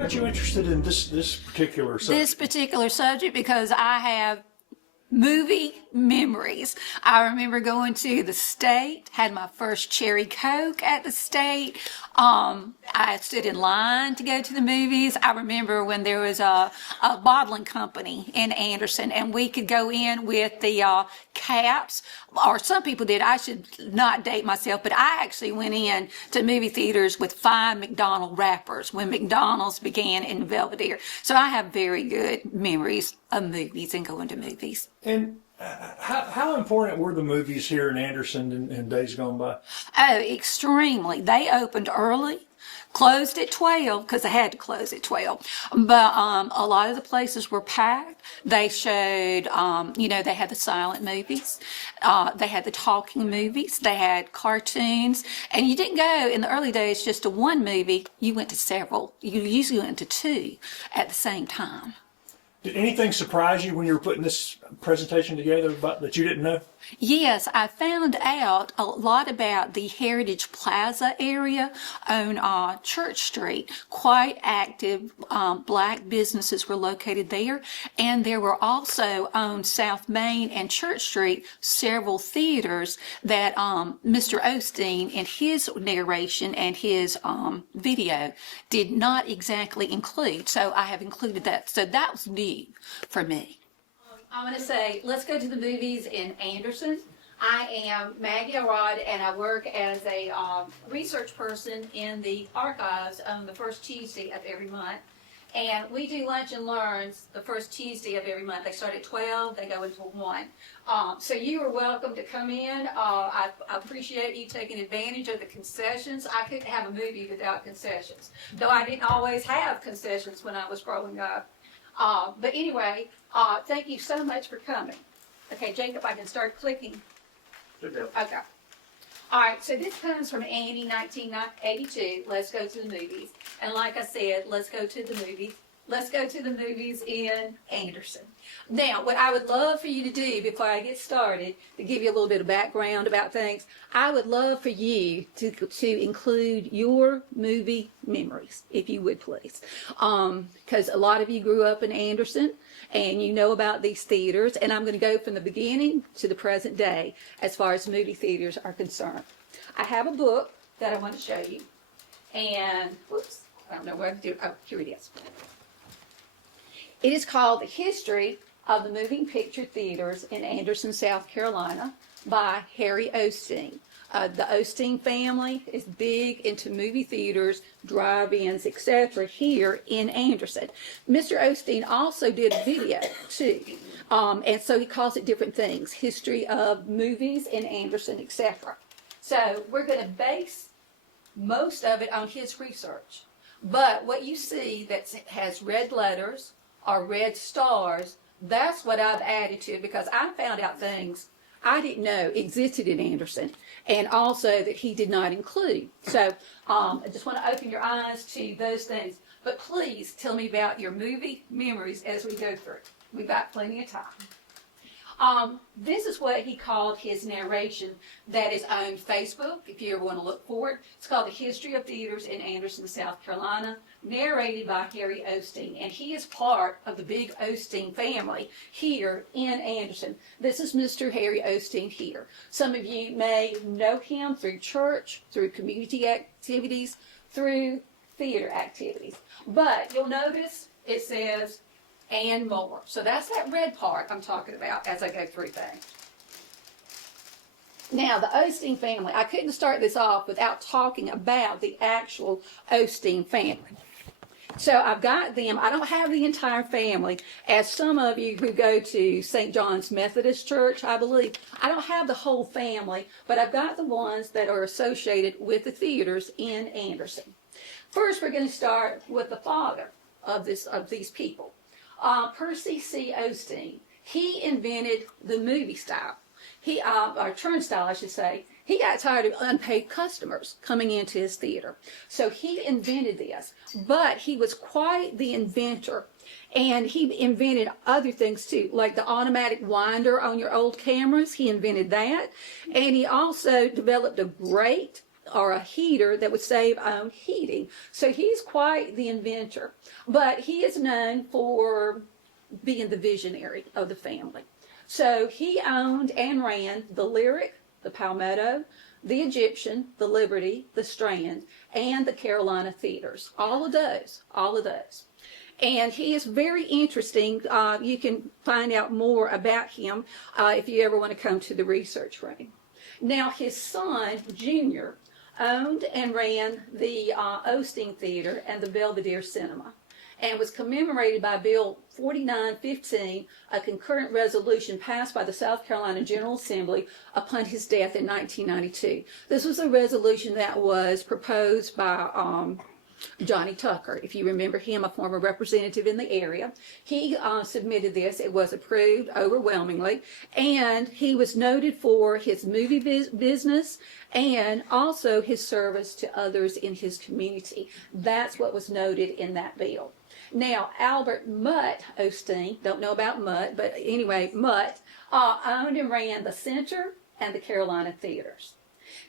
got you interested in this particular subject? This particular subject because I have movie memories. I remember going to the State, had my first cherry Coke at the State. I stood in line to go to the movies. I remember when there was a bottling company in Anderson, and we could go in with the caps, or some people did. I should not date myself, but I actually went in to movie theaters with 5 McDonald wrappers when McDonald's began in Belvedere. So I have very good memories of movies and going to movies. And how important were the movies here in Anderson in days gone by? Oh, extremely. They opened early, closed at 12 because they had to close at 12. But a lot of the places were packed. They showed, they had the silent movies. They had the talking movies. They had cartoons. And you didn't go in the early days just to one movie. You went to several. You usually went to 2 at the same time. Did anything surprise you when you were putting this presentation together that you didn't know? Yes, I found out a lot about the Heritage Plaza area on Church Street. Quite active black businesses were located there, and there were also on South Main and Church Street several theaters that Mr. Osteen in his narration and his video did not exactly include. So I have included that. So that was new for me. I'm going to say, let's go to the movies in Anderson. I am Maggie Elrod, and I work as a research person in the archives on the first Tuesday of every month. And we do lunch and learns the first Tuesday of every month. They start at 12, they go until 1. So you are welcome to come in. I appreciate you taking advantage of the concessions. I couldn't have a movie without concessions, though I didn't always have concessions when I was growing up. But anyway, thank you so much for coming. Okay, Jacob, I can start clicking. Okay. All right, so this comes from Annie, 1982. Let's go to the movies. And like I said, let's go to the movies. Let's go to the movies in Anderson. Now, what I would love for you to do before I get started, to give you a little bit of background about things, I would love for you to include your movie memories, if you would please. Because a lot of you grew up in Anderson, and you know about these theaters, and I'm going to go from the beginning to the present day as far as movie theaters are concerned. I have a book that I want to show you, and, whoops, I don't know what to do. Oh, here it is. It is called The History of the Moving Picture Theaters in Anderson, South Carolina by Harry Osteen. The Osteen family is big into movie theaters, drive-ins, etc. here in Anderson. Mr. Osteen also did a video too, and so he calls it different things, history of movies in Anderson, etc. So we're going to base most of it on his research. But what you see that has red letters or red stars, that's what I've added to it, because I found out things I didn't know existed in Anderson, and also that he did not include. So I just want to open your eyes to those things. But please tell me about your movie memories as we go through. We've got plenty of time. This is what he called his narration that is on Facebook, if you ever want to look for it. It's called The History of Theaters in Anderson, South Carolina, narrated by Harry Osteen. And he is part of the big Osteen family here in Anderson. This is Mr. Harry Osteen here. Some of you may know him through church, through community activities, through theater activities. But you'll notice it says and more. So that's that red part I'm talking about as I go through things. Now, the Osteen family, I couldn't start this off without talking about the actual Osteen family. So I've got them. I don't have the entire family, as some of you who go to St. John's Methodist Church, I believe. I don't have the whole family, but I've got the ones that are associated with the theaters in Anderson. First, we're going to start with the father of these people. Percy C. Osteen. He invented the movie style. Or turnstile, I should say. He got tired of unpaid customers coming into his theater. So he invented this. But he was quite the inventor. And he invented other things too, like the automatic winder on your old cameras. He invented that. And he also developed a great or a heater that would save on heating. So he's quite the inventor, but he is known for being the visionary of the family. So he owned and ran the Lyric, the Palmetto, the Egyptian, the Liberty, the Strand, and the Carolina theaters. All of those. And he is very interesting. You can find out more about him if you ever want to come to the research room. Now, his son, Junior, owned and ran the Osteen Theater and the Belvedere Cinema, and was commemorated by Bill 4915, a concurrent resolution passed by the South Carolina General Assembly upon his death in 1992. This was a resolution that was proposed by Johnny Tucker, if you remember him, a former representative in the area. He submitted this. It was approved overwhelmingly, and he was noted for his movie business and also his service to others in his community. That's what was noted in that bill. Now, Albert Mutt Osteen, don't know about Mutt, but anyway, Mutt owned and ran the Center and the Carolina theaters.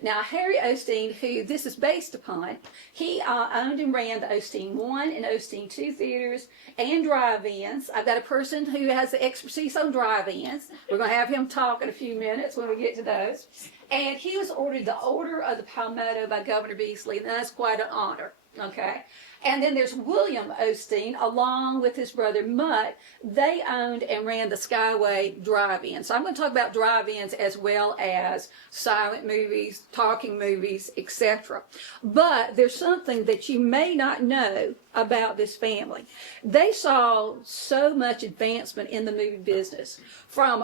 Now, Harry Osteen, who this is based upon, he owned and ran the Osteen 1 and Osteen 2 theaters and drive-ins. I've got a person who has the expertise on drive-ins. We're going to have him talk in a few minutes when we get to those. And he was ordered the Order of the Palmetto by Governor Beasley, and that's quite an honor, okay? And then there's William Osteen, along with his brother Mutt. They owned and ran the Skyway drive-in. So I'm going to talk about drive-ins as well as silent movies, talking movies, etc. But there's something that you may not know about this family. They saw so much advancement in the movie business, from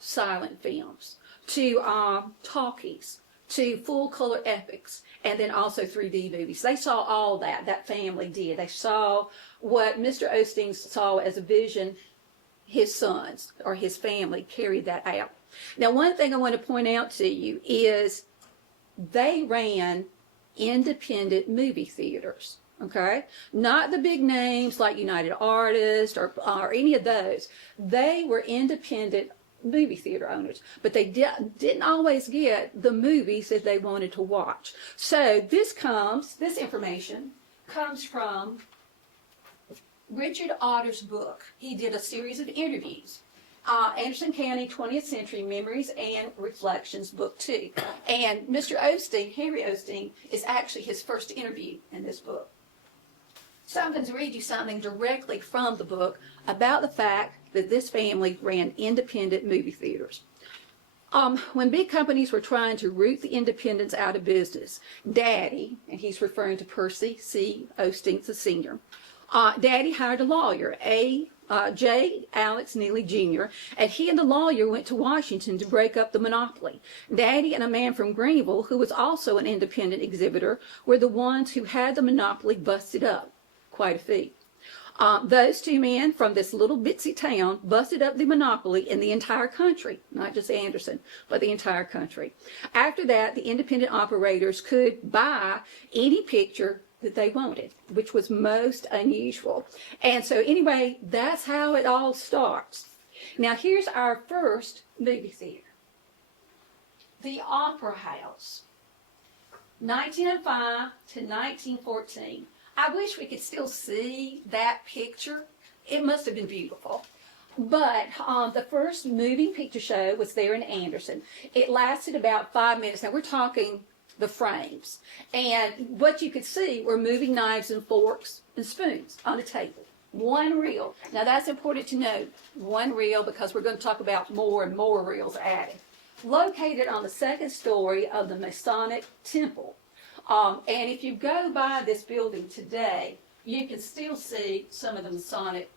silent films to talkies to full-color epics, and then also 3D movies. They saw all that family did. They saw what Mr. Osteen saw as a vision. His sons or his family carried that out. Now, one thing I want to point out to you is they ran independent movie theaters, okay? Not the big names like United Artists or any of those. They were independent movie theater owners, but they didn't always get the movies that they wanted to watch. So this information comes from Richard Otter's book. He did a series of interviews. Anderson County 20th Century Memories and Reflections, Book 2. And Mr. Osteen, Harry Osteen, is actually his first interview in this book. So I'm going to read you something directly from the book about the fact that this family ran independent movie theaters. When big companies were trying to root the independents out of business, Daddy, and he's referring to Percy C. Osteen, the senior, Daddy hired a lawyer, J. Alex Neely Jr., and he and the lawyer went to Washington to break up the monopoly. Daddy and a man from Greenville, who was also an independent exhibitor, were the ones who had the monopoly busted up. Quite a feat. Those two men from this little bitsy town busted up the monopoly in the entire country, not just Anderson, but the entire country. After that, the independent operators could buy any picture that they wanted, which was most unusual. And so anyway, that's how it all starts. Now here's our first movie theater. The Opera House, 1905 to 1914. I wish we could still see that picture. It must have been beautiful. But the first moving picture show was there in Anderson. It lasted about 5 minutes. Now we're talking the frames. And what you could see were moving knives and forks and spoons on a table. One reel. Now that's important to note. One reel, because we're going to talk about more and more reels added. Located on the second story of the Masonic Temple. And if you go by this building today, you can still see some of the Masonic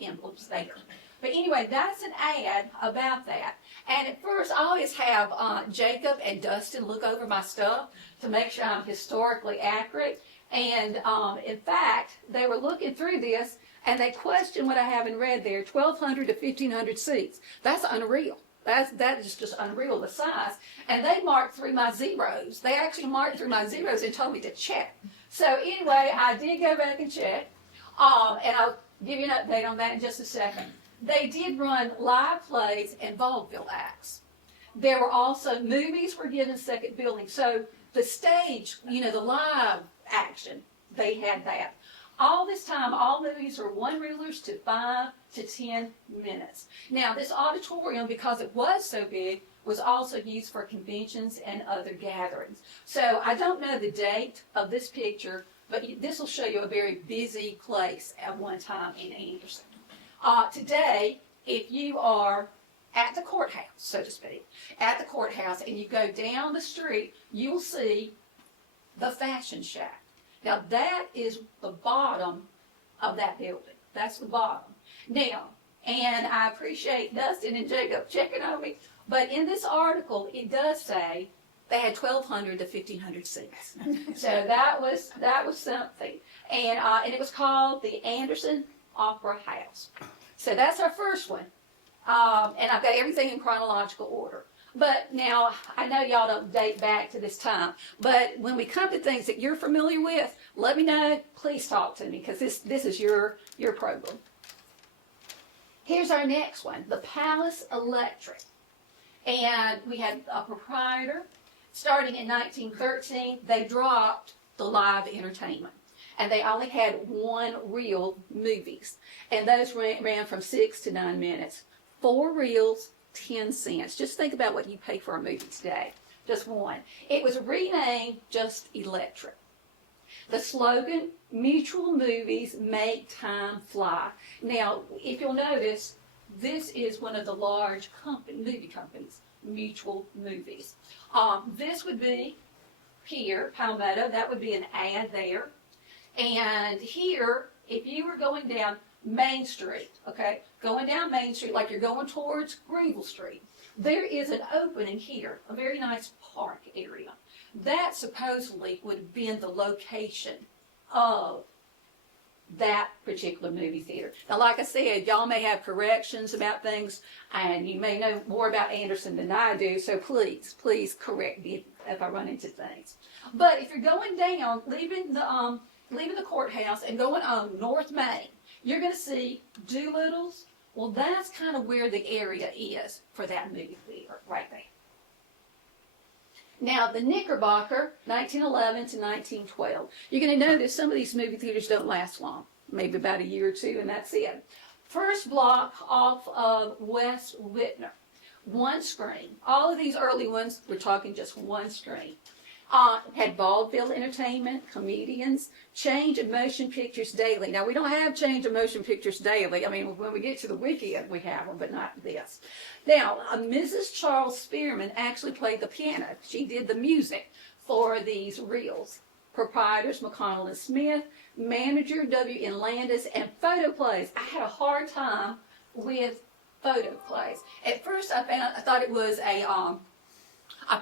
emblems there. But anyway, that's an ad about that. And at first, I always have Jacob and Dustin look over my stuff to make sure I'm historically accurate. And in fact, they were looking through this, and they questioned what I haven't read there, 1,200 to 1,500 seats. That's unreal. That is just unreal, the size. And they marked through my zeros. They actually marked through my zeros and told me to check. So anyway, I did go back and check. And I'll give you an update on that in just a second. They did run live plays and vaudeville acts. There were also movies were given second billing. So The stage, the live action, they had that. All this time, all movies were one-reelers to 5 to 10 minutes. Now, this auditorium, because it was so big, was also used for conventions and other gatherings. So I don't know the date of this picture, but this will show you a very busy place at one time in Anderson. Today, if you are at the courthouse, so to speak, at the courthouse, and you go down the street, you'll see the Fashion Shack. Now, that is the bottom of that building. That's the bottom. Now, and I appreciate Dustin and Jacob checking on me, but in this article, it does say they had 1,200 to 1,500 seats. So that was something. And it was called the Anderson Opera House. So that's our first one. And I've got everything in chronological order. But now, I know y'all don't date back to this time, but when we come to things that you're familiar with, let me know. Please talk to me, because this is your program. Here's our next one, the Palace Electric. And we had a proprietor. Starting in 1913, they dropped the live entertainment. And they only had one-reel movies. And those ran from 6 to 9 minutes. 4 reels, 10 cents. Just think about what you pay for a movie today. Just one. It was renamed just Electric. The slogan, Mutual Movies Make Time Fly. Now, if you'll notice, this is one of the large movie companies, Mutual Movies. This would be here, Palmetto. That would be an ad there. And here, if you were going down Main Street, okay, going down Main Street like you're going towards Greenville Street, there is an opening here, a very nice park area. That supposedly would have been the location of that particular movie theater. Now, like I said, y'all may have corrections about things, and you may know more about Anderson than I do, so please correct me if I run into things. But if you're going down, leaving the courthouse and going on North Main, you're going to see Doolittle's. Well, that's kind of where the area is for that movie theater, right there. Now, the Knickerbocker, 1911 to 1912. You're going to notice some of these movie theaters don't last long, maybe about a year or two, and that's it. First block off of West Whitner, one screen. All of these early ones, we're talking just one screen. Had vaudeville entertainment, comedians, Change of Motion Pictures Daily. Now, we don't have Change of Motion Pictures Daily. I mean, when we get to the weekend, we have them, but not this. Now, Mrs. Charles Spearman actually played the piano. She did the music for these reels. Proprietors, McConnell and Smith, manager, W.N. Landis, and photoplays. I had a hard time with photoplays. At first, I thought it was a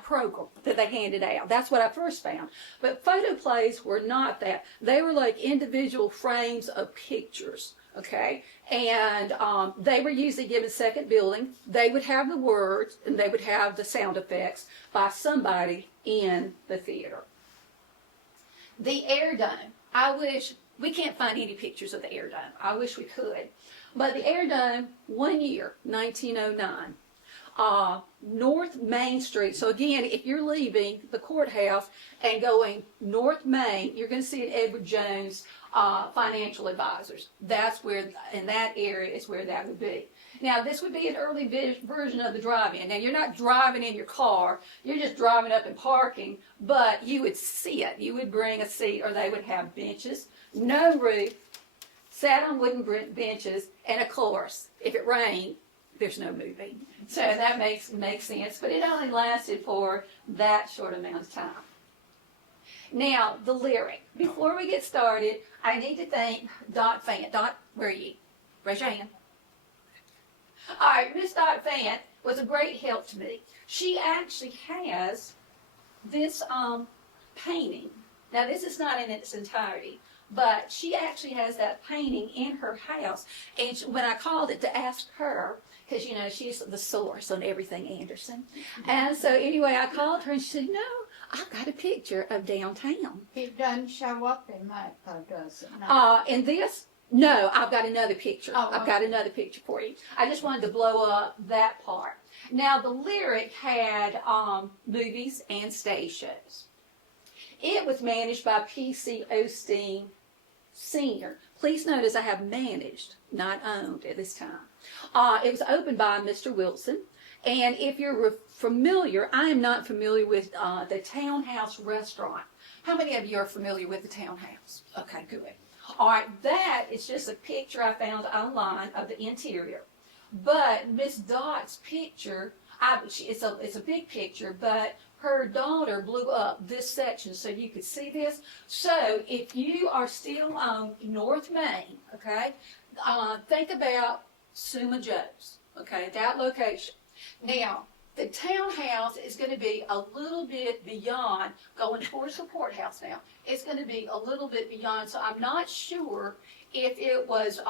program that they handed out. That's what I first found. But photoplays were not that. They were like individual frames of pictures, okay? And they were usually given second billing. They would have the words, and they would have the sound effects by somebody in the theater. The Air Dome. I wish, we can't find any pictures of the Air Dome. I wish we could. But the Air Dome, 1 year, 1909. North Main Street. So again, if you're leaving the courthouse and going North Main, you're going to see an Edward Jones Financial Advisors. That's where, in that area is where that would be. Now, this would be an early version of the drive-in. Now, you're not driving in your car. You're just driving up and parking, but you would sit. You would bring a seat, or they would have benches, no roof, sat on wooden benches, and of course, if it rained, there's no movie. So that makes sense, but it only lasted for that short amount of time. Now, the Lyric. Before we get started, I need to thank Dot Fant. Dot, where are you? Raise your hand. All right, Miss Dot Fant was a great help to me. She actually has this painting. Now, this is not in its entirety, but she actually has that painting in her house. And when I called it to ask her, because, you know, she's the source on everything Anderson. And so anyway, I called her and she said, no, I've got a picture of downtown. It doesn't show up in that, does it? No. In this? No, I've got another picture. Oh, I've got another picture for you. I just wanted to blow up that part. Now, the Lyric had movies and stage shows. It was managed by P.C. Osteen Sr. Please notice I have managed, not owned at this time. It was opened by Mr. Wilson. And if you're familiar, I am not familiar with the Townhouse restaurant. How many of you are familiar with the Townhouse? Okay, good. All right, that is just a picture I found online of the interior. But Miss Dott's picture, it's a big picture, but her daughter blew up this section so you could see this. So if you are still on North Main, okay, think about Suma Joe's, okay, that location. Now, the Townhouse is going to be a little bit beyond, going towards the courthouse now, it's going to be a little bit beyond, so I'm not sure if it was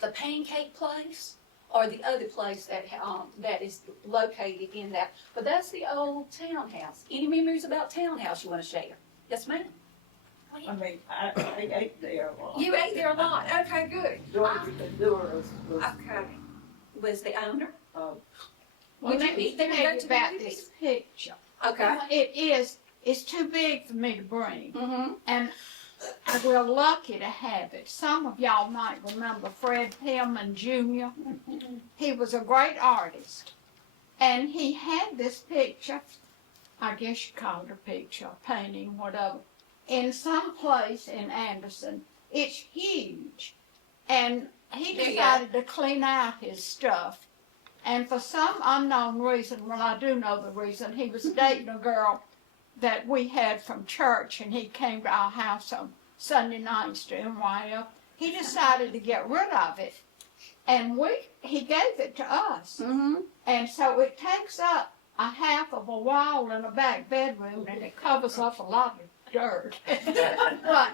the Pancake Place or the other place that is located in that. But that's the old Townhouse. Any memories about Townhouse you want to share? Yes, ma'am? I mean, I ate there a lot. You ate there a lot. Okay, good. George Honduras was, Okay. Was the owner? Well, Would you let me eat there and tell go you to the about movies? this picture. Okay. It's too big for me to bring. Mm-hmm. And we're lucky to have it. Some of y'all might remember Fred Pillman Jr. He was a great artist. And he had this picture, I guess you call it a picture, a painting, whatever, in some place in Anderson. It's huge. And he There you decided to clean out his stuff. And for some unknown reason, well, I do know the reason, he was dating a girl that we had from church, and he came to our house on Sunday nights to NYF. He decided to get rid of it, and he gave it to us. Mm-hmm. And so it takes up a half of a wall in a back bedroom, and it covers up a lot of dirt. But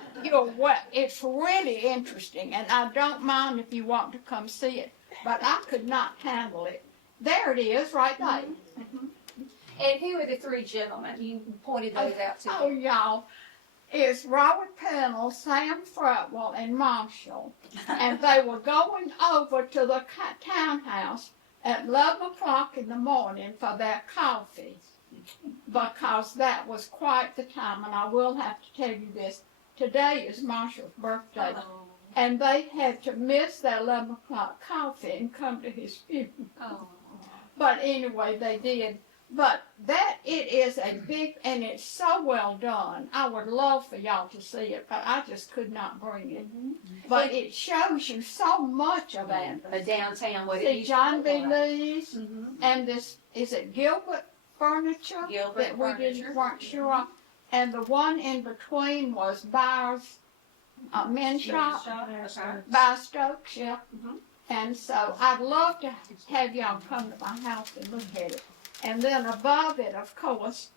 it's really interesting, and I don't mind if you want to come see it, but I could not handle it. There it is, right there. And who are the three gentlemen? You pointed those out to Oh, me. y'all, it's Robert Pennell, Sam Fretwell, and Marshall. And they were going over to the townhouse at 11 o'clock in the morning for their coffee, because that was quite the time. And I will have to tell you this, today is Marshall's birthday. And they had to miss their 11 o'clock coffee and come to his funeral. Oh. But anyway, they did. But it is a big, and it's so well done. I would love for y'all to see it, but I just could not bring it. But it shows you so much of it. A downtown, what it See used John to B. look like. Lee's, Mhm. and this, is it Gilbert Furniture? Gilbert that we Furniture. weren't sure of. And the one in between was Byers, Men's Shop, Okay. by Stokes, yeah. Mhm. And so I'd love to have y'all come to my house and look at it. And then above it, of course,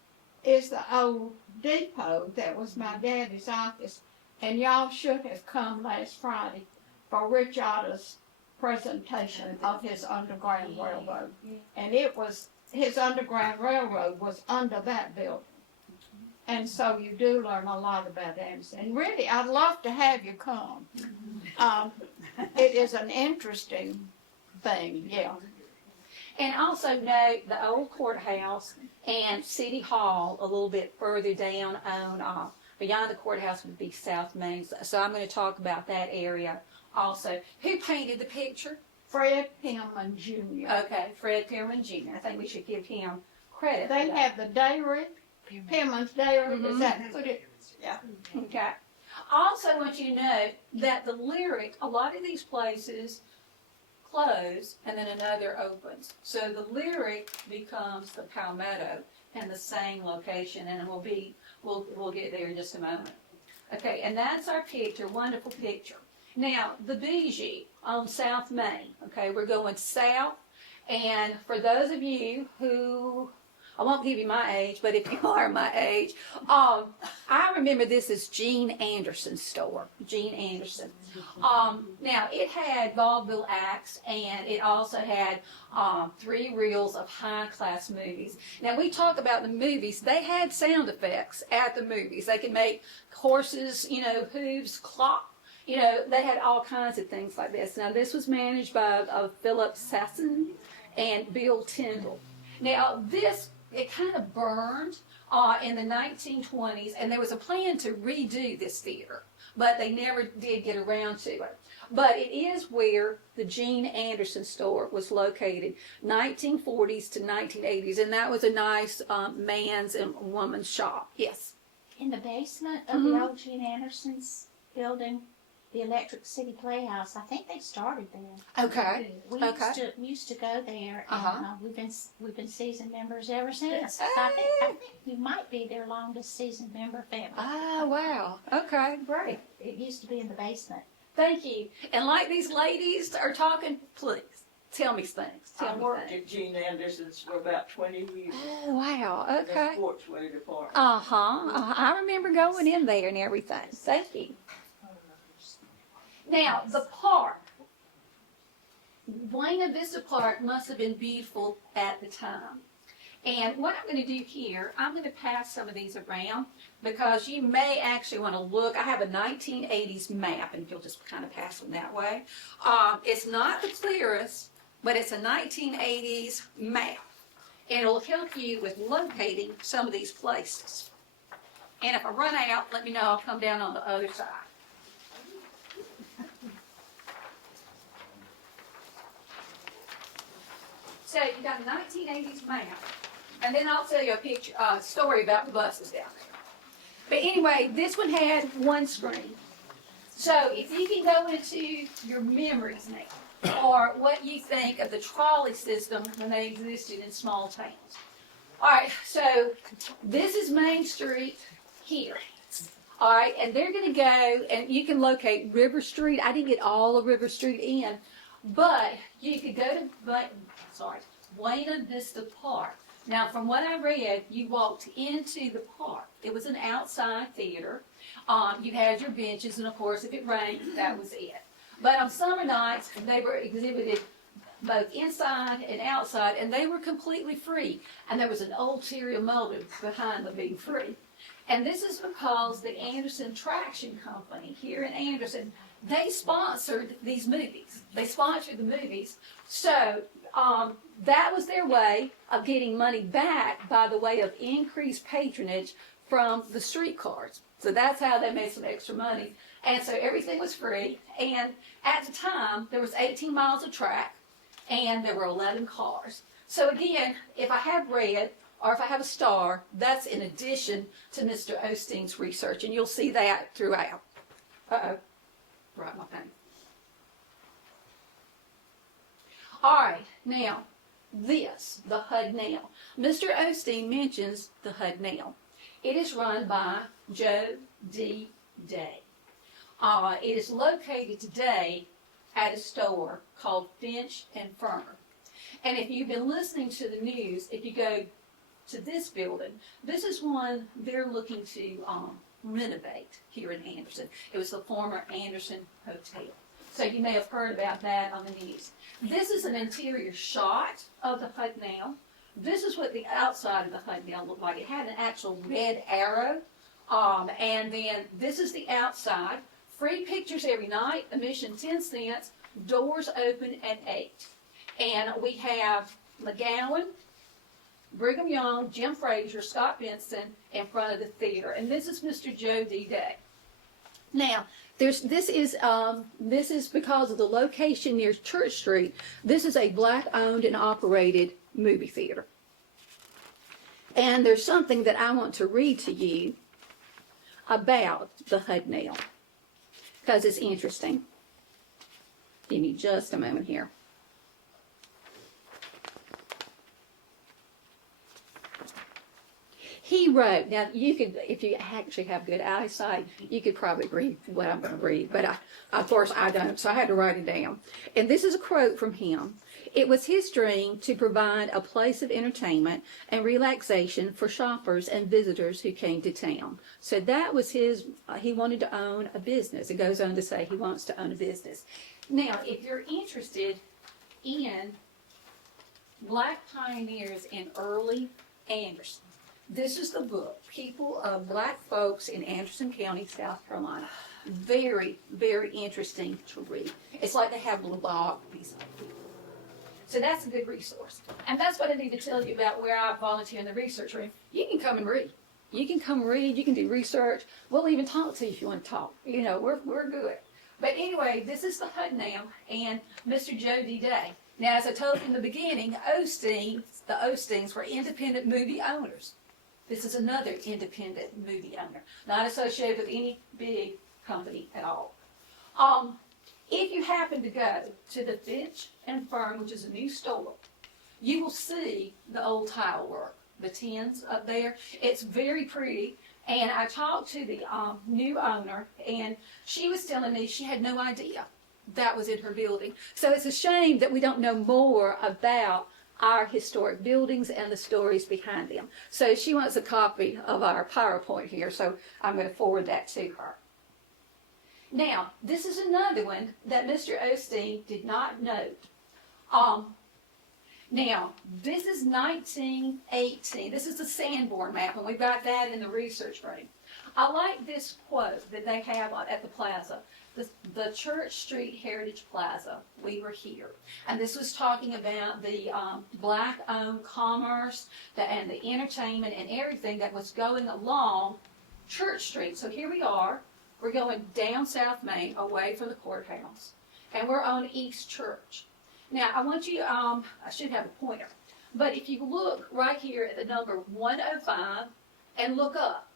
is the old depot that was my daddy's office. And y'all should have come last Friday for Rich Otter's presentation of his Underground Railroad. And his Underground Railroad was under that building. And so you do learn a lot about Anderson. And really, I'd love to have you come. It is an interesting thing, yeah. And also note the old courthouse and City Hall a little bit further down on, beyond the courthouse would be South Main. So I'm going to talk about that area also. Who painted the picture? Fred Pillman Jr. Okay, Fred Pillman Jr. I think we should give him credit. They for that. have the dairy, Pillman's Dairy, Mhm. is that put it? Yeah. Okay. Also want you to know that the Lyric, a lot of these places close and then another opens. So the Lyric becomes the Palmetto in the same location, and we'll get there in just a moment. Okay, and that's our picture, wonderful picture. Now, the Bijou on South Main, okay, we're going south, and for those of you who, I won't give you my age, but if you are my age, I remember this as Gene Anderson's store, Gene Anderson. Now, it had vaudeville acts, and it also had 3 reels of high-class movies. Now, we talk about the movies. They had sound effects at the movies. They could make horses, hooves, clock. They had all kinds of things like this. Now, this was managed by Philip Sasson and Bill Tyndall. Now, it kind of burned in the 1920s, and there was a plan to redo this theater, but they never did get around to it. But it is where the Gene Anderson store was located, 1940s to 1980s, and that was a nice man's and woman's shop. Yes. In the basement of the old Gene Anderson's building, the Electric City Playhouse, I think they started there. Okay. We used to go there, and Uh-huh. we've been season members ever since. So I think we might be their longest season member family. Oh, wow. Okay, great. It used to be in the basement. Thank you. And like these ladies are talking, please tell me things. I Tell me worked things. at Gene Anderson's for about 20 years Oh, wow. in the Okay. sportswear department. I remember going in there and everything. Thank you. Now, the park. Buena Vista Park must have been beautiful at the time. And what I'm going to do here, I'm going to pass some of these around because you may actually want to look. I have a 1980s map, and you'll just kind of pass them that way. It's not the clearest, but it's a 1980s map. And it'll help you with locating some of these places. And if I run out, let me know. I'll come down on the other side. So you got a 1980s map, and then I'll tell you a picture, story about the buses down there. But anyway, this one had one screen. So if you can go into your memories now, or what you think of the trolley system when they existed in small towns. All right, so this is Main Street here. All right, and they're going to go, and you can locate River Street. I didn't get all of River Street in, but you could go to Buena Vista Park. Now, from what I read, you walked into the park. It was an outside theater. You had your benches, and of course, if it rained, that was it. But on summer nights, they were exhibited both inside and outside, and they were completely free. And there was an ulterior motive behind them being free. And this is because the Anderson Traction Company here in Anderson, they sponsored these movies. They sponsored the movies. So that was their way of getting money back by the way of increased patronage from the streetcars. So that's how they made some extra money. And so everything was free. And at the time, there was 18 miles of track, and there were 11 cars. So again, if I have red, or if I have a star, that's in addition to Mr. Osteen's research, and you'll see that throughout. Uh-oh, right my pen. All right, now, this, the HUD Now. Mr. Osteen mentions the HUD Now. It is run by Joe D. Day. It is located today at a store called Finch and Ferner. And if you've been listening to the news, if you go to this building, this is one they're looking to renovate here in Anderson. It was the former Anderson Hotel. So you may have heard about that on the news. This is an interior shot of the HUD Now. This is what the outside of the HUD Now looked like. It had an actual red arrow. And then this is the outside. Free pictures every night, admission 10 cents, doors open at 8. And we have McGowan, Brigham Young, Jim Frazier, Scott Benson in front of the theater. And this is Mr. Joe D. Day. Now, this is because of the location near Church Street. This is a black-owned and operated movie theater. And there's something that I want to read to you about the HUD Now, because it's interesting. Give me just a moment here. He wrote, now you could, if you actually have good eyesight, you could probably read what I'm going to read, but of course I don't, so I had to write it down. And this is a quote from him. It was his dream to provide a place of entertainment and relaxation for shoppers and visitors who came to town. So that was his, he wanted to own a business. It goes on to say he wants to own a business. Now, if you're interested in black pioneers in early Anderson, this is the book, People of Black Folks in Anderson County, South Carolina. Very, very interesting to read. It's like they have little biographies of people. So that's a good resource. And that's what I need to tell you about where I volunteer in the research room. You can come and read. You can come read, you can do research. We'll even talk to you if you want to talk. You know, we're good. But anyway, this is the HUD now, and Mr. Joe D. Day. Now, as I told you in the beginning, the Osteens were independent movie owners. This is another independent movie owner, not associated with any big company at all. If you happen to go to the Finch and Fern, which is a new store, you will see the old tile work, the tins up there. It's very pretty. And I talked to the new owner, and she was telling me she had no idea that was in her building. So it's a shame that we don't know more about our historic buildings and the stories behind them. So she wants a copy of our PowerPoint here, so I'm going to forward that to her. Now, this is another one that Mr. Osteen did not note. Now, this is 1918. This is the Sanborn map, and we've got that in the research room. I like this quote that they have at the plaza. The Church Street Heritage Plaza, we were here. And this was talking about the black-owned commerce and the entertainment and everything that was going along Church Street. So here we are. We're going down South Main, away from the courthouse. And we're on East Church. Now, I want you, I should have a pointer, but if you look right here at the number 105 and look up,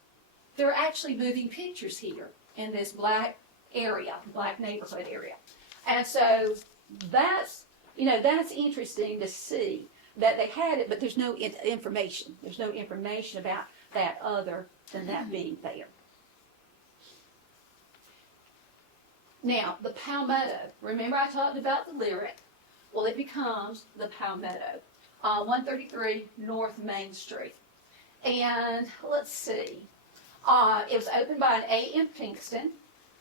there are actually moving pictures here in this black area, black neighborhood area. And so that's, that's interesting to see that they had it, but there's no information. There's no information about that other than that being there. Now, the Palmetto. Remember I talked about the Lyric? Well, it becomes the Palmetto, 133 North Main Street. And let's see, it was opened by an A.M. Pinkston.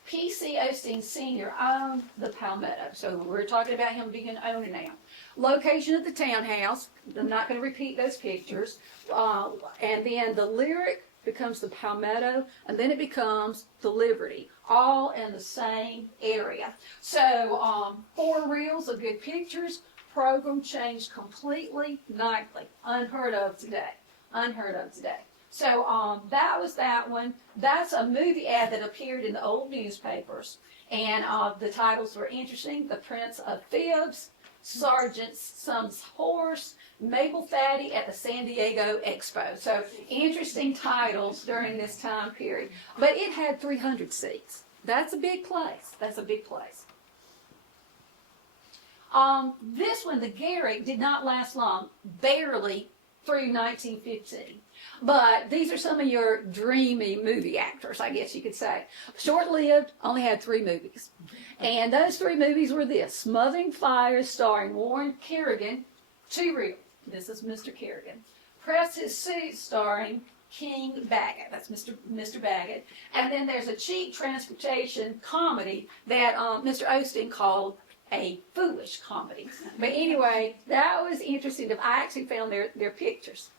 P.C. Osteen Sr. owned the Palmetto, so we're talking about him being an owner now. Location of the townhouse, I'm not going to repeat those pictures, and then the Lyric becomes the Palmetto, and then it becomes the Liberty, all in the same area. So 4 reels of good pictures. Program changed completely nightly. Unheard of today. Unheard of today. So that was that one. That's a movie ad that appeared in the old newspapers, and the titles were interesting. The Prince of Thibs, Sergeant Sum's Horse, Mabel Fatty at the San Diego Expo. So interesting titles during this time period. But it had 300 seats. That's a big place. That's a big place. This one, the Garrick, did not last long, barely through 1915. But these are some of your dreamy movie actors, I guess you could say. Short-lived, only had 3 movies. And those 3 movies were this: Smothering Fires, starring Warren Kerrigan, 2 reel. This is Mr. Kerrigan. Press His Suit, starring King Baggett. That's Mr. Baggett. And then there's a cheap transportation comedy that Mr. Osteen called a foolish comedy. But anyway, that was interesting. I actually found their pictures.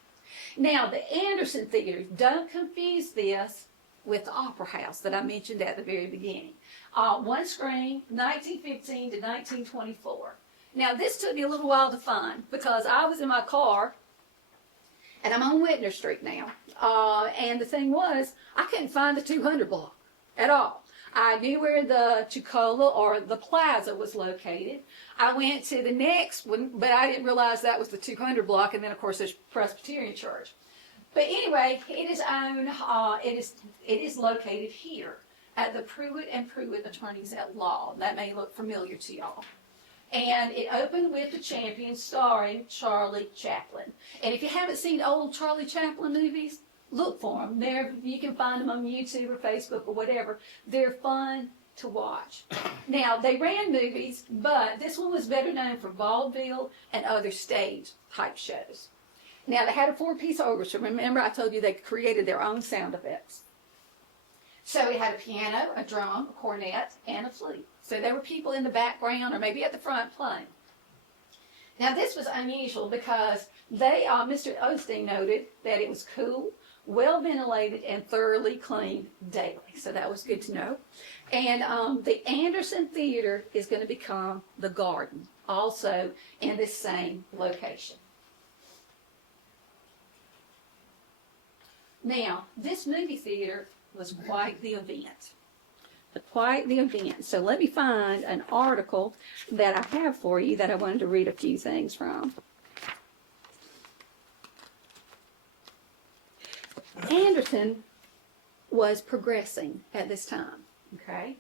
Now, the Anderson Theater, don't confuse this with the Opera House that I mentioned at the very beginning. 1 screen, 1915 to 1924. Now, this took me a little while to find because I was in my car, and I'm on Whitner Street now. And the thing was, I couldn't find the 200 block at all. I knew where the Chucola or the Plaza was located. I went to the next one, but I didn't realize that was the 200 block, and then of course there's Presbyterian Church. But anyway, it is owned. It is located here at the Pruitt and Pruitt Attorneys at Law. That may look familiar to y'all. And it opened with The Champion, starring Charlie Chaplin. And if you haven't seen old Charlie Chaplin movies, look for them. You can find them on YouTube or Facebook or whatever. They're fun to watch. Now, they ran movies, but this one was better known for vaudeville and other stage type shows. Now, they had a 4-piece orchestra. Remember, I told you they created their own sound effects. So it had a piano, a drum, a cornet, and a flute. So there were people in the background or maybe at the front playing. Now, this was unusual because Mr. Osteen noted that it was cool, well ventilated, and thoroughly cleaned daily. So that was good to know. And the Anderson Theater is going to become the Garden, also in this same location. Now, this movie theater was quite the event. Quite the event. So let me find an article that I have for you that I wanted to read a few things from. Anderson was progressing at this time, okay?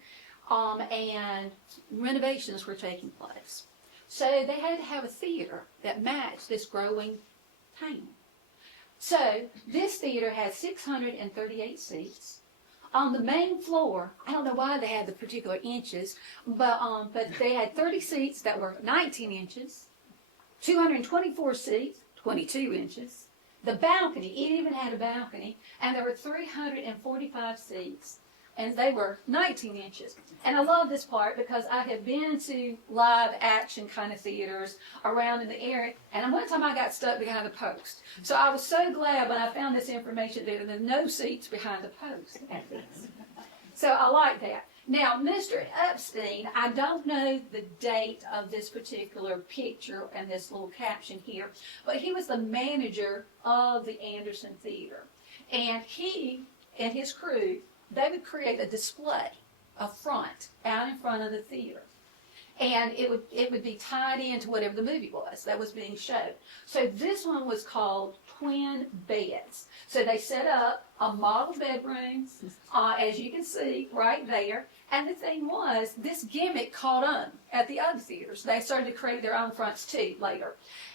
And renovations were taking place. So they had to have a theater that matched this growing town. So this theater had 638 seats. On the main floor, I don't know why they had the particular inches, but they had 30 seats that were 19 inches, 224 seats, 22 inches. The balcony, it even had a balcony, and there were 345 seats, and they were 19 inches. And I love this part because I have been to live action kind of theaters around in the area, and one time I got stuck behind a post. So I was so glad when I found this information that there were no seats behind the post at this. So I like that. Now, Mr. Epstein, I don't know the date of this particular picture and this little caption here, but he was the manager of the Anderson Theater. And he and his crew, they would create a display up front, out in front of the theater. And it would be tied into whatever the movie was that was being showed. So this one was called Twin Beds. So they set up a model bedroom, as you can see right there. And the thing was, this gimmick caught on at the other theaters. They started to create their own fronts too later.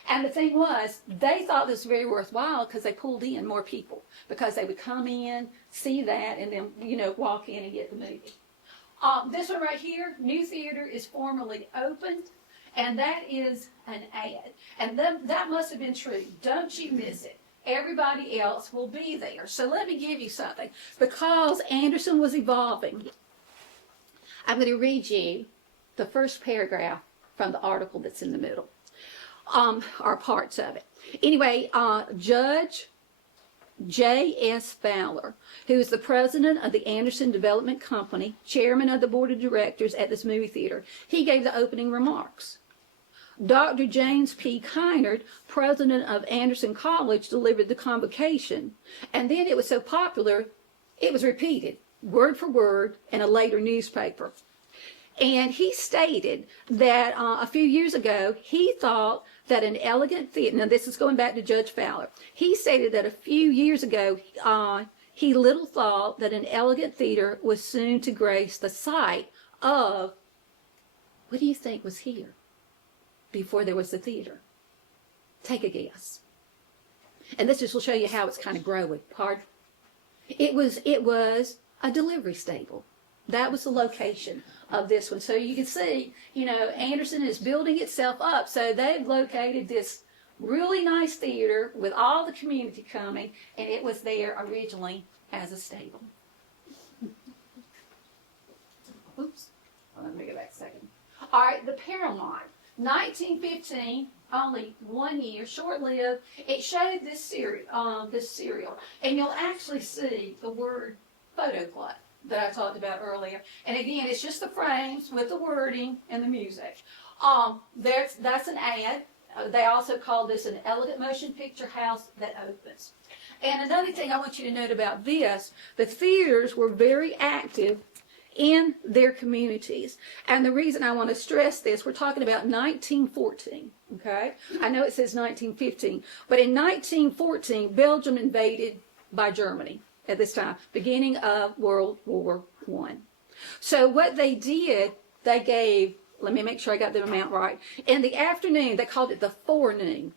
And the thing was, they thought this was very worthwhile because they pulled in more people. Because they would come in, see that, and then, walk in and get the movie. This one right here, New Theater is formally opened, and that is an ad. And that must have been true. Don't you miss it. Everybody else will be there. So let me give you something. Because Anderson was evolving, I'm going to read you the first paragraph from the article that's in the middle, or parts of it. Anyway, Judge J.S. Fowler, who is the president of the Anderson Development Company, chairman of the board of directors at this movie theater, he gave the opening remarks. Dr. James P. Kynard, president of Anderson College, delivered the convocation. And then it was so popular, it was repeated, word for word, in a later newspaper. And he stated that a few years ago, he thought that an elegant theater, now this is going back to Judge Fowler, he stated that a few years ago, he little thought that an elegant theater was soon to grace the site of, what do you think was here before there was the theater? Take a guess. And this just will show you how it's kind of growing. Pardon? It was a delivery stable. That was the location of this one. So you can see, Anderson is building itself up. So they've located this really nice theater with all the community coming, and it was there originally as a stable. Oops. Let me go back a second. All right, the Paramount. 1915, only 1 year, short-lived. It showed this serial, and you'll actually see the word photoplay that I talked about earlier. And again, it's just the frames with the wording and the music. That's an ad. They also call this an elegant motion picture house that opens. And another thing I want you to note about this, the theaters were very active in their communities. And the reason I want to stress this, we're talking about 1914, okay? I know it says 1915, but in 1914, Belgium invaded by Germany at this time, beginning of World War I. So what they did, they gave, let me make sure I got the amount right. In the afternoon, they called it the forenoon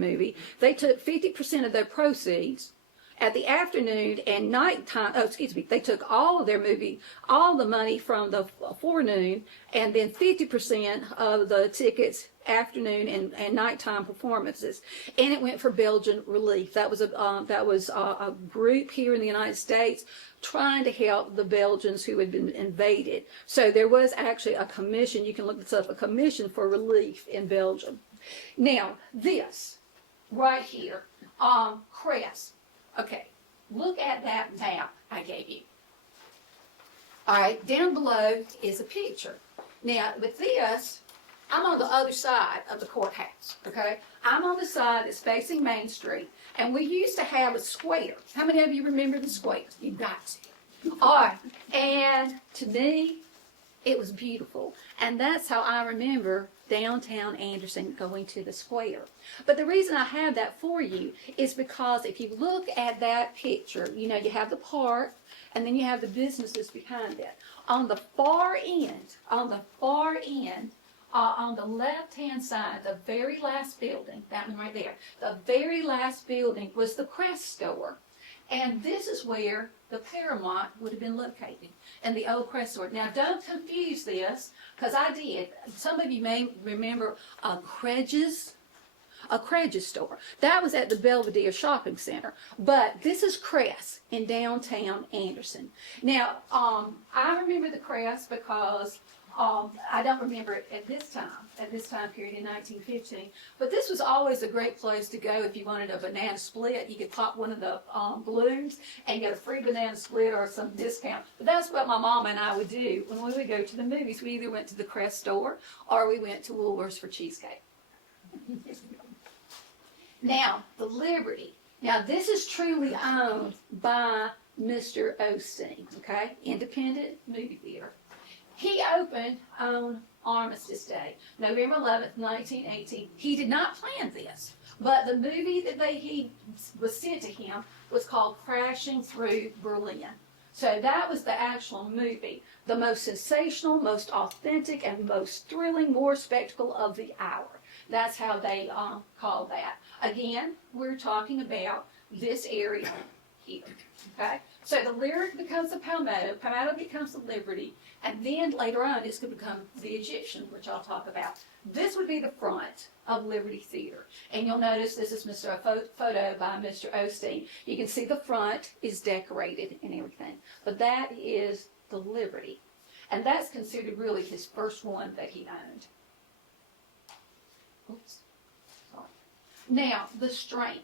movie. They took 50% of their proceeds. At the afternoon and nighttime, they took all of their all the money from the forenoon, and then 50% of the tickets, afternoon and nighttime performances, and it went for Belgian relief. That was a group here in the United States trying to help the Belgians who had been invaded. So there was actually a commission, you can look this up, a commission for relief in Belgium. Now, this right here, Crest. Okay, look at that map I gave you. All right, down below is a picture. Now, with this, I'm on the other side of the courthouse, okay? I'm on the side that's facing Main Street, and we used to have a square. How many of you remember the square? You've got to. All right, and to me, it was beautiful. And that's how I remember downtown Anderson going to the square. But the reason I have that for you is because if you look at that picture, you know, you have the park, and then you have the businesses behind it. On the far end, on the left-hand side, the very last building, that one right there, the very last building was the Crest store. And this is where the Paramount would have been located, in the old Crest store. Now, don't confuse this, because I did. Some of you may remember a Credge's store. That was at the Belvedere Shopping Center. But this is Crest in downtown Anderson. Now, I remember the Crest because I don't remember it at this time period in 1915. But this was always a great place to go if you wanted a banana split. You could pop one of the balloons and get a free banana split or some discount. But that's what my mom and I would do when we would go to the movies. We either went to the Crest store or we went to Woolworth's for cheesecake. Now, the Liberty. Now, this is truly owned by Mr. Osteen, okay? Independent movie theater. He opened on Armistice Day, November 11th, 1918. He did not plan this, but the movie that he was sent to him was called Crashing Through Berlin. So that was the actual movie, the most sensational, most authentic, and most thrilling war spectacle of the hour. That's how they called that. Again, we're talking about this area here, okay? So the Lyric becomes the Palmetto, Palmetto becomes the Liberty, and then later on it's going to become the Egyptian, which I'll talk about. This would be the front of Liberty Theater. And you'll notice this is a photo by Mr. Osteen. You can see the front is decorated and everything. But that is the Liberty. And that's considered really his first one that he owned. Oops. Sorry. Now, the Strand.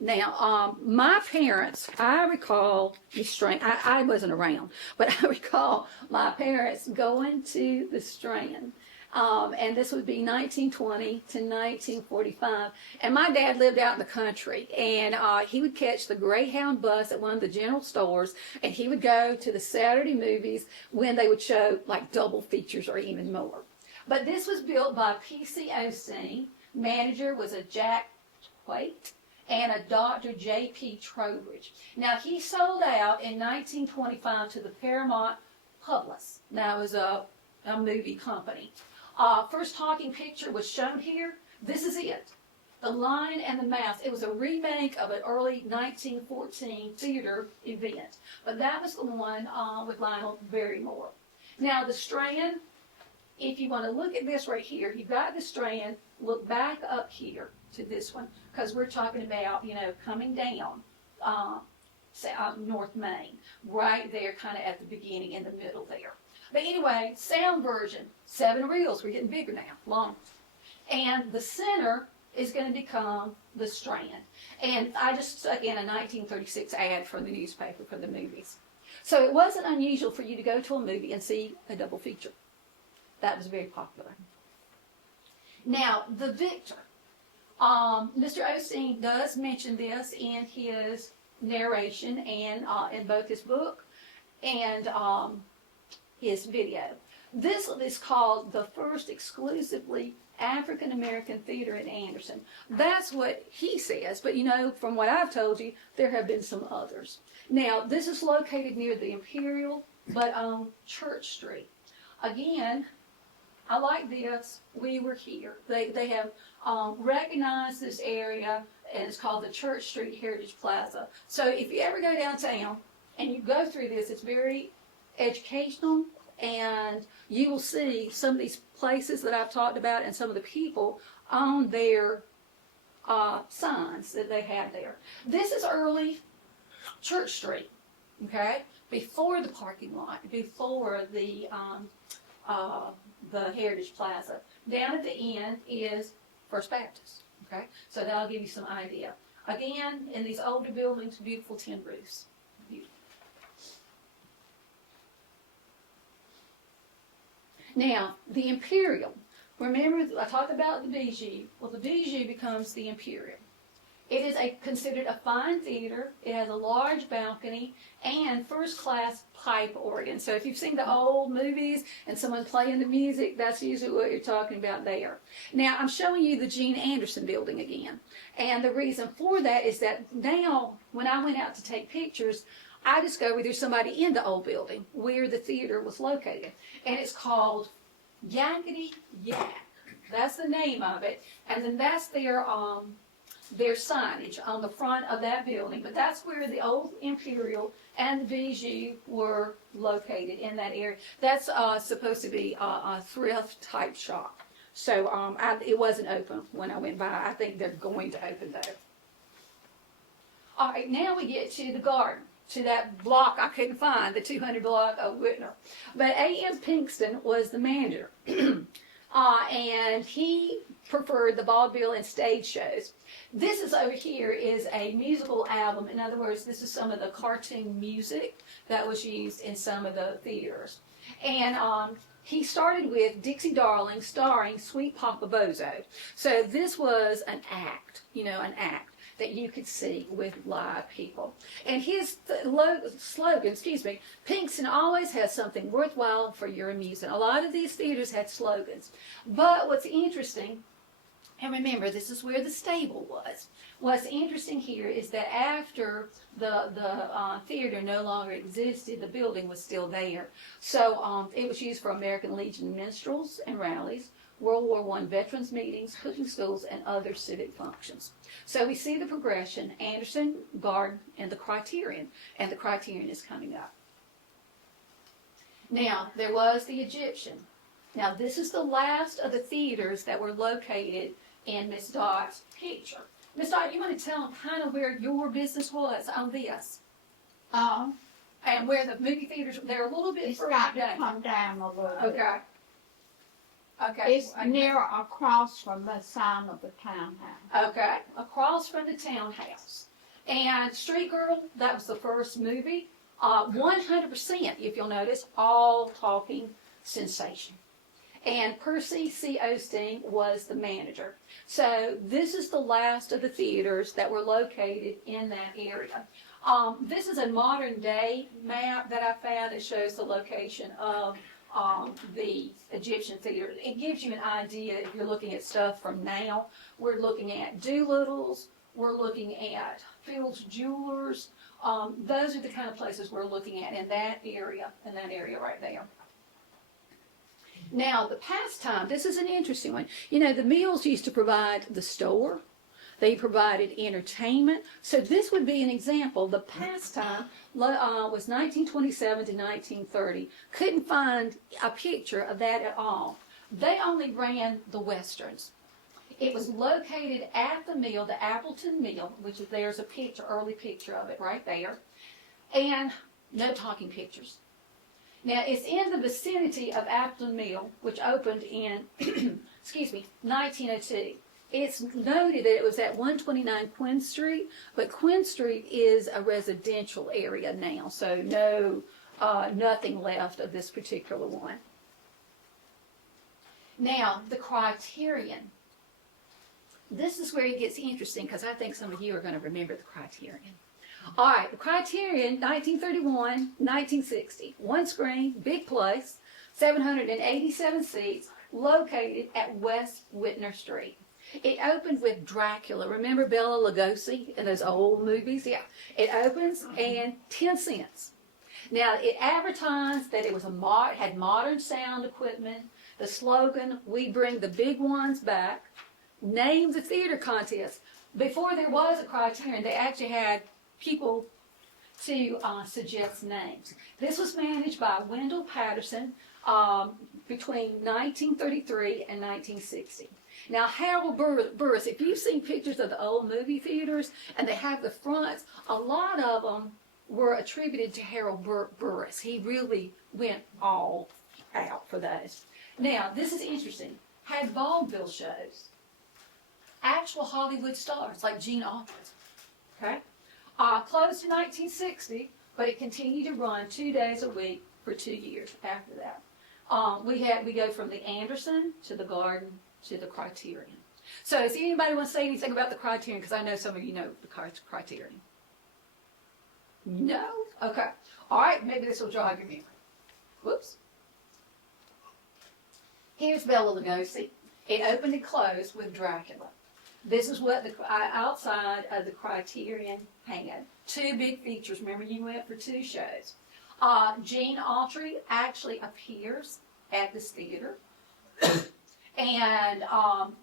Now, my parents, I recall the Strand, I wasn't around, but I recall my parents going to the Strand. And this would be 1920 to 1945. And my dad lived out in the country, and he would catch the Greyhound bus at one of the general stores, and he would go to the Saturday movies when they would show like double features or even more. But this was built by P.C. Osteen. Manager was a Jack Waite and a Dr. J.P. Trowbridge. Now, he sold out in 1925 to the Paramount Publis. Now, it was a movie company. First talking picture was shown here. This is it. The Lion and the Mouse. It was a remake of an early 1914 theater event. But that was the one with Lionel Barrymore. Now, the Strand, if you want to look at this right here, you've got the Strand. Look back up here to this one, because we're talking about, you know, coming down North Main, right there kind of at the beginning in the middle there. But anyway, sound version, 7 reels. We're getting bigger now, long. And the center is going to become the Strand. And I just stuck in a 1936 ad from the newspaper for the movies. So it wasn't unusual for you to go to a movie and see a double feature. That was very popular. Now, the Victor. Mr. Osteen does mention this in his narration and in both his book and his video. This is called the first exclusively African American theater in Anderson. That's what he says, but you know, from what I've told you, there have been some others. Now, this is located near the Imperial, but on Church Street. Again, I like this. We were here. They have recognized this area, and it's called the Church Street Heritage Plaza. So if you ever go downtown and you go through this, it's very educational, and you will see some of these places that I've talked about and some of the people on their signs that they have there. This is early Church Street, okay? Before the parking lot, before the Heritage Plaza. Down at the end is First Baptist, okay? So that'll give you some idea. Again, in these older buildings, beautiful tin roofs. Beautiful. Now, the Imperial. remember I talked about the Bijou. Well, the Bijou becomes the Imperial. It is considered a fine theater. It has a large balcony and first-class pipe organ. So if you've seen the old movies and someone playing the music, that's usually what you're talking about there. Now, I'm showing you the Gene Anderson building again. And the reason for that is that now, when I went out to take pictures, I discovered there's somebody in the old building where the theater was located. And it's called Yakety Yak. That's the name of it. And then that's their signage on the front of that building. But that's where the old Imperial and the Bijou were located, in that area. That's supposed to be a thrift type shop. So it wasn't open when I went by. I think they're going to open though. All right, now we get to the garden, to that block I couldn't find, the 200 block of Whitner. But A.M. Pinkston was the manager. And he preferred the vaudeville and stage shows. This is over here is a musical album. In other words, this is some of the cartoon music that was used in some of the theaters. And he started with Dixie Darling starring Sweet Papa Bozo. So this was an act, an act that you could see with live people. And his slogan, Pinkston always has something worthwhile for your amusement. A lot of these theaters had slogans. But what's interesting, and remember, this is where the stable was. What's interesting here is that after the theater no longer existed, the building was still there. So it was used for American Legion minstrels and rallies, World War I veterans meetings, cooking schools, and other civic functions. So we see the progression, Anderson, Garden, and the Criterion. And the Criterion is coming up. Now, there was the Egyptian. Now, this is the last of the theaters that were located in Miss Dott's picture. Miss Dott, you want to tell them kind of where your business was on this? And where the movie theaters, they're a little bit It's further got to down. come down a little bit. Okay. Okay. It's near across from the sign of the townhouse. Okay, across from the townhouse. And Street Girl, that was the first movie. 100%, if you'll notice, all talking sensation. And Percy C. Osteen was the manager. So this is the last of the theaters that were located in that area. This is a modern day map that I found that shows the location of the Egyptian theater. It gives you an idea if you're looking at stuff from now. We're looking at Doolittle's, we're looking at Fields Jewelers. Those are the kind of places we're looking at in that area right there. Now, the pastime, this is an interesting one. The Mills used to provide the store. They provided entertainment. So this would be an example. The pastime was 1927 to 1930. Couldn't find a picture of that at all. They only ran the Westerns. It was located at the mill, the Appleton Mill, which is there's a picture, early picture of it right there. And no talking pictures. Now, it's in the vicinity of Appleton Mill, which opened in, 1902. It's noted that it was at 129 Quinn Street, but Quinn Street is a residential area now, so nothing left of this particular one. Now, the Criterion. This is where it gets interesting, because I think some of you are going to remember the Criterion. All right, the Criterion, 1931, 1960. One screen, big place, 787 seats, located at West Whitner Street. It opened with Dracula. Remember Bela Lugosi in those old movies? Yeah. It opens and 10 cents. Now, it advertised that it was had modern sound equipment. The slogan, "We bring the big ones back." Named the theater contest. Before there was a Criterion, they actually had people to suggest names. This was managed by Wendell Patterson between 1933 and 1960. Now, Harold Burris, if you've seen pictures of the old movie theaters and they have the fronts, a lot of them were attributed to Harold Burris. He really went all out for those. Now, this is interesting. Had vaudeville shows. Actual Hollywood stars like Gene Autry. Okay? Closed in 1960, but it continued to run 2 days a week for 2 years after that. we go from the Anderson to the Garden to the Criterion. So does anybody want to say anything about the Criterion? Because I know some of you know the Criterion. No? Okay. All right, maybe this will jog your memory. Whoops. Here's Bela Lugosi. It opened and closed with Dracula. This is what the outside of the Criterion had. Two big features. Remember, you went for two shows. Gene Autry actually appears at this theater. And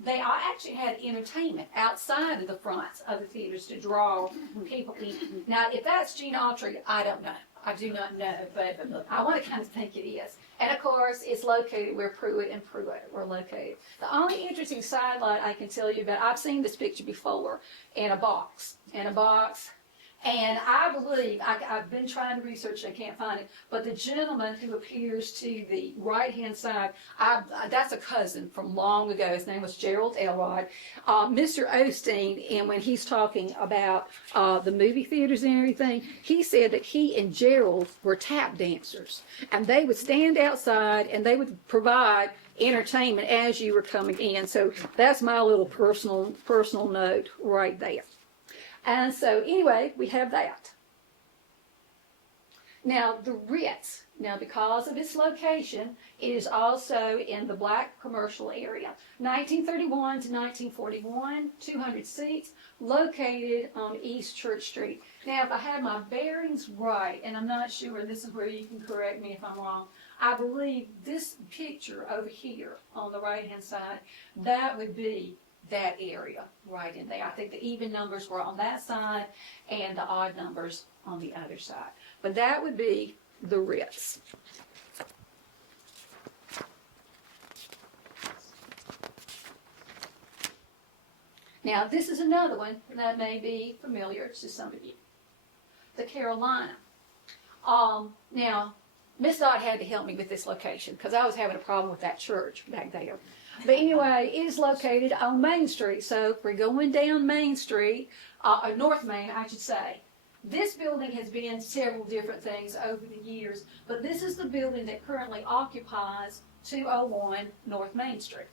they actually had entertainment outside of the fronts of the theaters to draw people in. Now, if that's Gene Autry, I don't know. I do not know, but I want to kind of think it is. And of course, it's located where Pruitt and Pruitt were located. The only interesting sidelight I can tell you about, I've seen this picture before in a box. And I believe, I've been trying to research it, I can't find it, but the gentleman who appears to the right-hand side, that's a cousin from long ago. His name was Gerald Elrod. Mr. Osteen, and when he's talking about the movie theaters and everything, he said that he and Gerald were tap dancers. And they would stand outside and they would provide entertainment as you were coming in. So that's my little personal note right there. And so anyway, we have that. Now the Ritz, because of its location, it is also in the black commercial area. 1931 to 1941, 200 seats, located on East Church Street. Now if I have my bearings right, and I'm not sure, this is where you can correct me if I'm wrong, I believe this picture over here on the right hand side, that would be that area right in there. I think the even numbers were on that side and the odd numbers on the other side. But that would be the Ritz. Now this is another one that may be familiar to some of you. The Carolina. Now, Miss Dot had to help me with this location because I was having a problem with that church back there. But anyway, it is located on Main Street. So if we're going down Main Street, North Main, I should say, this building has been several different things over the years, but this is the building that currently occupies 201 North Main Street.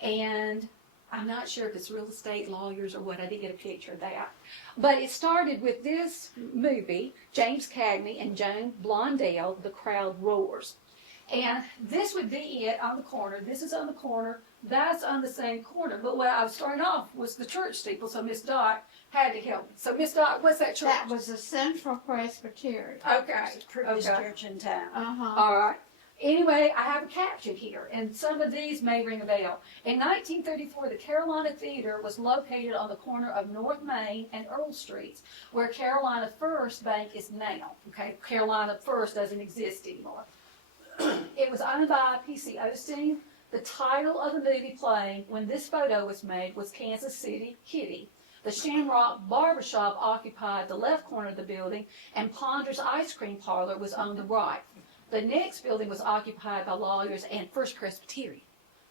And I'm not sure if it's real estate lawyers or what. I did get a picture of that. But it started with this movie, James Cagney and Joan Blondell, The Crowd Roars. And this would be it on the corner. This is on the corner. That's on the same corner. But what I was starting off was the church steeple, so Miss Dot had to help me. So Miss Dot, what's that church? That was the Central Presbyterian. Okay. Prettiest Okay. church in town. All right. Anyway, I have a caption here, and some of these may ring a bell. In 1934, the Carolina Theater was located on the corner of North Main and Earl Streets, where Carolina First Bank is now. Okay, Carolina First doesn't exist anymore. It was owned by P.C. Osteen. The title of the movie playing when this photo was made was Kansas City Kitty. The Shamrock Barbershop occupied the left corner of the building, and Ponder's Ice Cream Parlor was on the right. The next building was occupied by lawyers and First Presbyterian.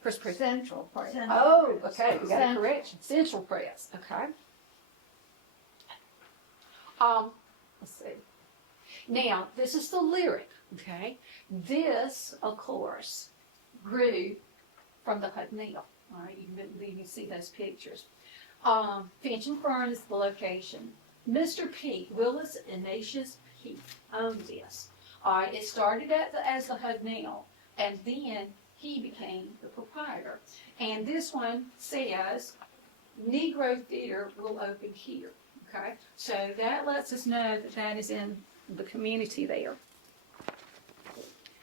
Central Presbyterian. Oh, okay, we got a Central. correction. Central Press, okay. Let's see. Now, this is the lyric, okay? This, of course, grew from the Hudnell. All right, you can see those pictures. Finch and Fern is the location. Mr. Peake, Willis Ignatius Peake, owned this. All right, it started as the Hudnell, and then he became the proprietor. And this one says, Negro Theater will open here. Okay, so that lets us know that that is in the community there.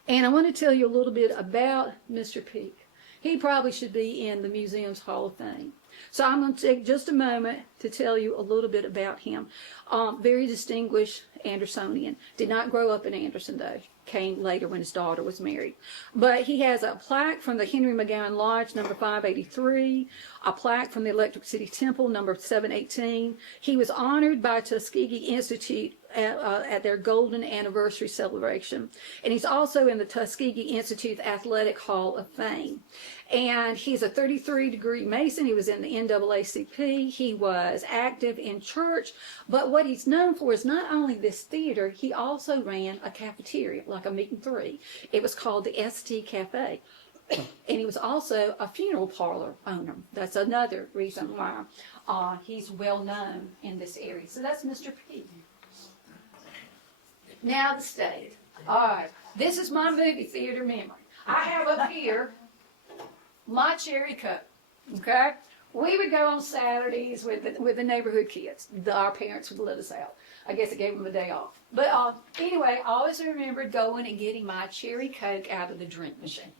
And I want to tell you a little bit about Mr. Peake. He probably should be in the museum's Hall of Fame. So I'm going to take just a moment to tell you a little bit about him. Very distinguished Andersonian. Did not grow up in Anderson, though. Came later when his daughter was married. But he has a plaque from the Henry McGowan Lodge, number 583, a plaque from the Electric City Temple, number 718. He was honored by Tuskegee Institute at their golden anniversary celebration. And he's also in the Tuskegee Institute Athletic Hall of Fame. And he's a 33-degree Mason. He was in in the NAACP. He was active in church. But what he's known for is not only this theater, he also ran a cafeteria, like a meat and three. It was called the ST Cafe. And he was also a funeral parlor owner. That's another reason why he's well known in this area. So that's Mr. P. Now the stage. All right. This is my movie theater memory. I have up here my cherry coke. Okay? We would go on Saturdays with the neighborhood kids. Our parents would let us out. I guess it gave them a day off. But anyway, I always remembered going and getting my cherry coke out of the drink machine.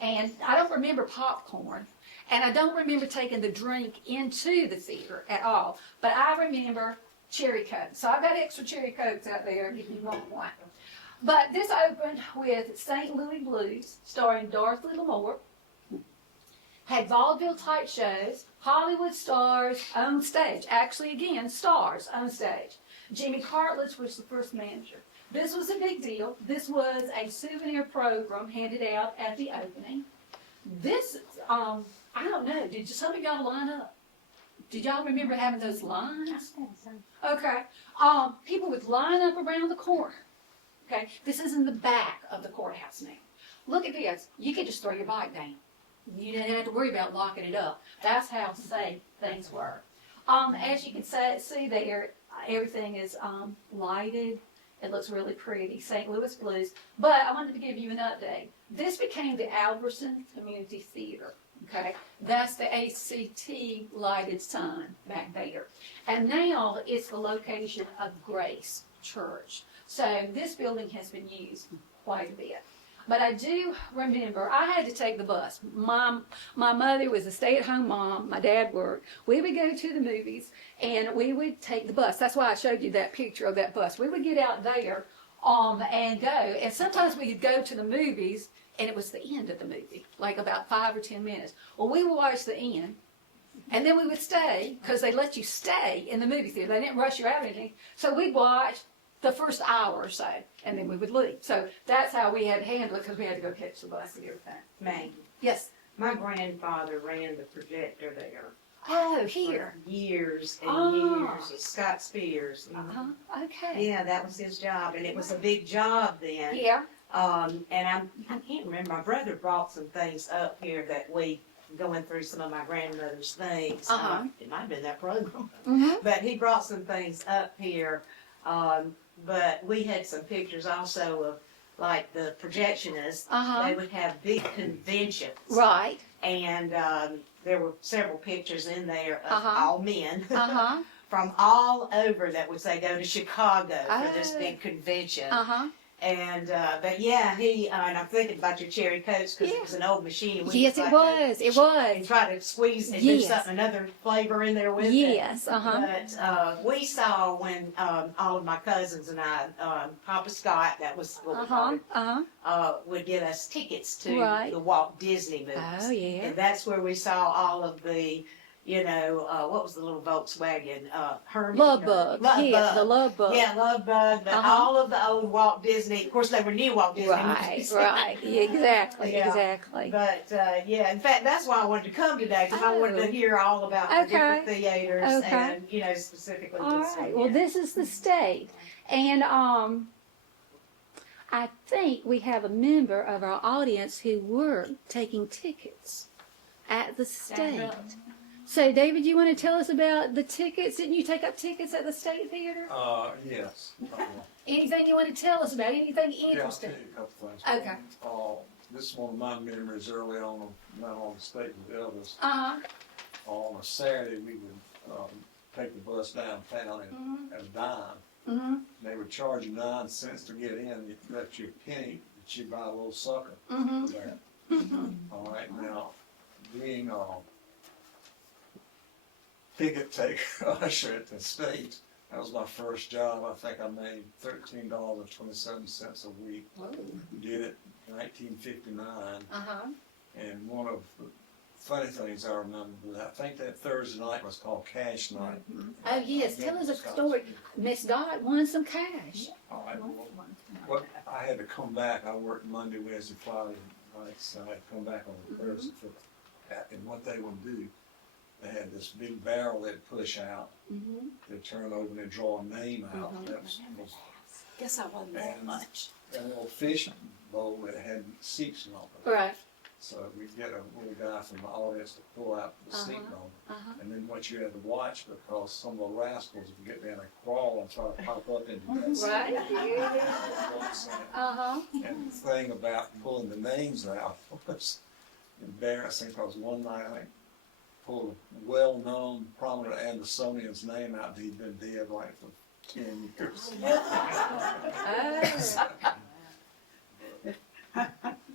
And I don't remember popcorn. And I don't remember taking the drink into the theater at all. But I remember cherry coke. So I've got extra cherry cokes out there if you want one. But this opened with St. Louis Blues, starring Dorothy Lamour. Had vaudeville type shows, Hollywood stars on stage. Actually, again, stars on stage. Jimmy Cartlidge was the first manager. This was a big deal. This was a souvenir program handed out at the opening. This, I don't know, did some of y'all line up? Did y'all remember having those lines? Okay. People would line up around the corner. Okay. This is in the back of the courthouse now. Look at this. You could just throw your bike down. You didn't have to worry about locking it up. That's how safe things were. As you can see there, everything is lighted. It looks really pretty, St. Louis Blues. But I wanted to give you an update. This became the Alverson Community Theater. Okay, that's the ACT lighted sign back there. And now it's the location of Grace Church. So this building has been used quite a bit. But I do remember I had to take the bus. My mother was a stay-at-home mom. My dad worked. We would go to the movies, and we would take the bus. That's why I showed you that picture of that bus. We would get out there and go. And sometimes we could go to the movies, and it was the end of the movie, like about 5 or 10 minutes. Well, we would watch the end, and then we would stay, because they let you stay in the movie theater. They didn't rush you out or anything. So we'd watch the first hour or so, and then we would leave. So that's how we had to handle it, because we had to go catch the bus and everything. Maggie, Yes. my grandfather ran the projector there Oh, here. for years and Ah. years with Scott Spears. Okay. Yeah, that was his job, and it was a big job then. Yeah. And I can't remember. My brother brought some things up here that we going through some of my grandmother's things. It might have been that program, Mhm. but he brought some things up here. But we had some pictures also of like the projectionists. They would have big conventions. Right. And there were several pictures in there of Uh-huh. all men Uh-huh. from all over that would say go to Chicago for this Oh. big convention. Uh-huh. And but yeah, he and I'm thinking about your cherry coats because it was an old machine. We Yes, would it like to- was. It And was. try to squeeze and do Yes. something, another flavor in there with it. Yes. Uh-huh. But we saw when all of my cousins and I, Papa Scott, that was what we called Uh-huh. it, Uh-huh. would get us tickets to Right. the Walt Disney movies. Oh, yeah. And that's where we saw all of the, what was the little Volkswagen? Hermes? Love bug. Yeah, the love bug. Yeah, Love Bug, but Uh-huh. all of the old Walt Disney. Of course, they were new Walt Disney Right, movies. right. Yeah, exactly, Yeah. exactly. But yeah, in fact, that's why I wanted to come today because I wanted Oh. to hear all about the different Okay. theaters Okay. and specifically. All this right. one, Well, yeah. this is the state. And I think we have a member of our audience who were taking tickets at the state. So, David, you want to tell us about the tickets? Didn't you take up tickets at the State Theater? Yes. Anything you want to tell us about? Anything Yeah, I'll interesting? tell you a couple things. Okay. This is one of my memories early on, not on the state with Elvis. Uh-huh. On a Saturday, we would take the bus downtown and at a dime. Mm-hmm. They would charge you 9 cents to get in. It left you a penny, but you buy a little sucker Mm-hmm. for that. All right, now, being ticket taker usher at the state, that was my first job. I think I made $13.27 a week. Did it in 1959. Uh-huh. And one of the funny things I remember, I think that Thursday night was called Cash Night. Oh, yes. Tell us a story. Miss Dot won some cash. All right, well, I had to come back. I worked Monday, Wednesday, Friday nights, so I had to come back on Thursday for that. And what they would do, they had this big barrel they'd push out. They'd turn over and they'd draw a name out. That was Guess I wasn't that much. an old fish bowl that had seats on it. Right. So we'd get a little guy from the audience to pull out the seat on. And then what you had to watch, because some of the rascals would get down and crawl and try to pop up into that seat. Right. And the thing about pulling the names out was embarrassing, because one night I pulled a well-known, prominent Andersonian's name out, and he'd been dead like for 10 years.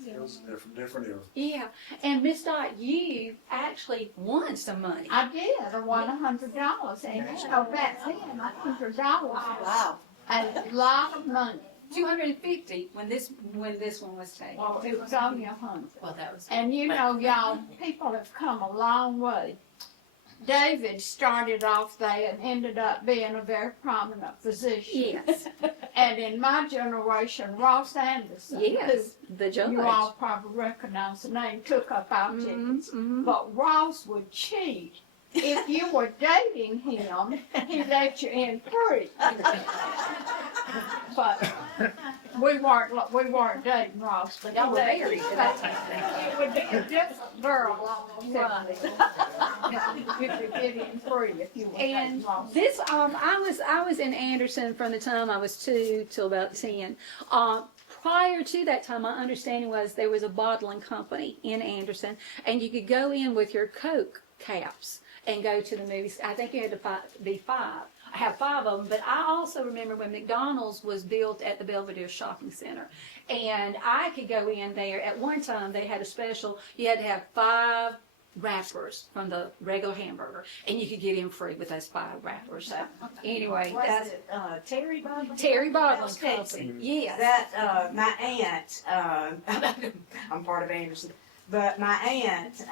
It was a different era. Yeah, and Miss Dot, you actually won some money. I did. I won $100, and back then, $100 was a lot of money. 250 when this one was taken. Well, it was only 100. Well, that was. And you know, y'all, people have come a long way. David started off there and ended up being a very prominent physician. Yes. And in my generation, Ross Anderson, Yes. The who judge. you all probably recognize the name, took up our tickets. But Ross would cheat. If you were dating him, he let you in free. But we weren't dating Ross, but Y'all were he married let- at that time. It would be a different girl almost. You could get in free if you were dating And Ross. this, I was in Anderson from the time I was 2 till about 10. Prior to that time, my understanding was there was a bottling company in Anderson, and you could go in with your Coke caps and go to the movies. I think you had to be 5. I have 5 of them, but I also remember when McDonald's was built at the Belvedere Shopping Center, and I could go in there. At one time, they had a special. You had to have 5 wrappers from the regular hamburger, and you could get in free with those 5 wrappers. So anyway, Was that's it, Terry Bottling? Terry Bottling That was Company. Yes. That, my aunt, I'm part of Anderson, but my aunt,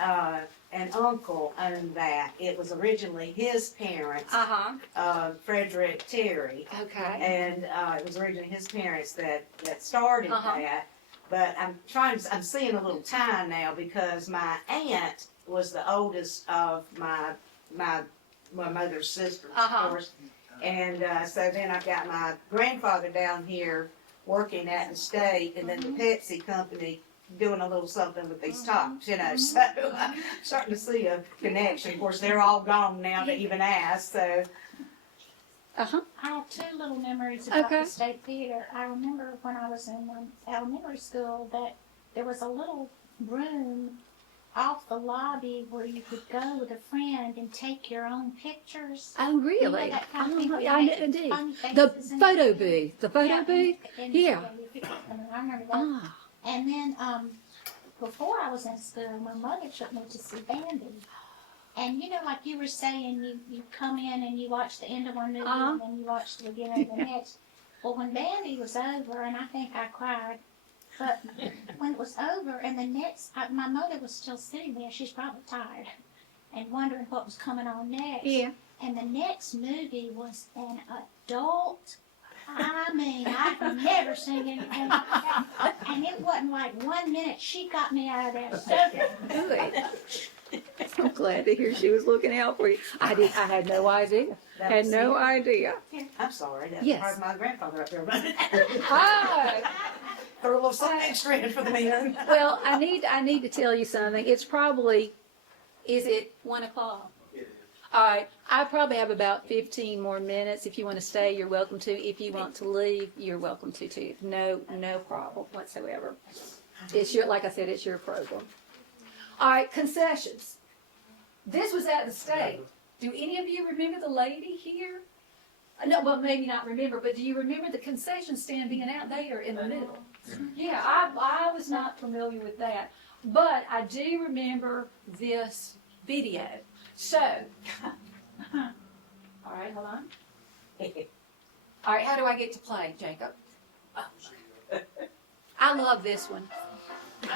and uncle owned that. It was originally his parents, Frederick Terry, Okay. and, it was originally his parents that started that. But I'm seeing a little time now, because my aunt was the oldest of my mother's sisters, of course. And, so then I've got my grandfather down here working at the state, and then the Pepsi company doing a little something with these tops, you know, so I'm starting to see a connection. Of course, they're all gone now to even ask, so. I have 2 little memories about Okay. the State Theater. I remember when I was in elementary school that there was a little room off the lobby where you could go with a friend and take your own pictures. Oh, really? You know, that kind of thing where you I make indeed. funny The faces and photo things. booth. The photo Yeah, booth? and Yeah. you pick up them, and I remember that. Ah. And then before I was in school, my mother took me to see Bambi. And you know, like you were saying, you come in and you watch the end of one movie and then you watch the beginning of the next. Well, when Bambi was over, and I think I cried, but when it was over and the next, my mother was still sitting there, she's probably tired, and wondering what was coming on next. Yeah. And the next movie was an adult. I mean, I've never seen anything like that. And it wasn't like 1 minute. She got me out of there so good. Good. I'm glad to hear she was looking out for you. I had no idea. That Had was no it. idea. I'm sorry, that's Yes. part of my grandfather up there running. Hi. Throw a little something extra in for the men. Well, I need to tell you something. It's probably, is it 1 o'clock? All right, I probably have about 15 more minutes. If you want to stay, you're welcome to. If you want to leave, you're welcome to too. No problem whatsoever. It's your, like I said, it's your program. All right, concessions. This was at the state. Do any of you remember the lady here? No, well, maybe not remember, but do you remember the concession stand being out there in the middle? Yeah, I was not familiar with that, but I do remember this video. So, all right, hold on. All right, how do I get to play, Jacob? Oh. I love this one.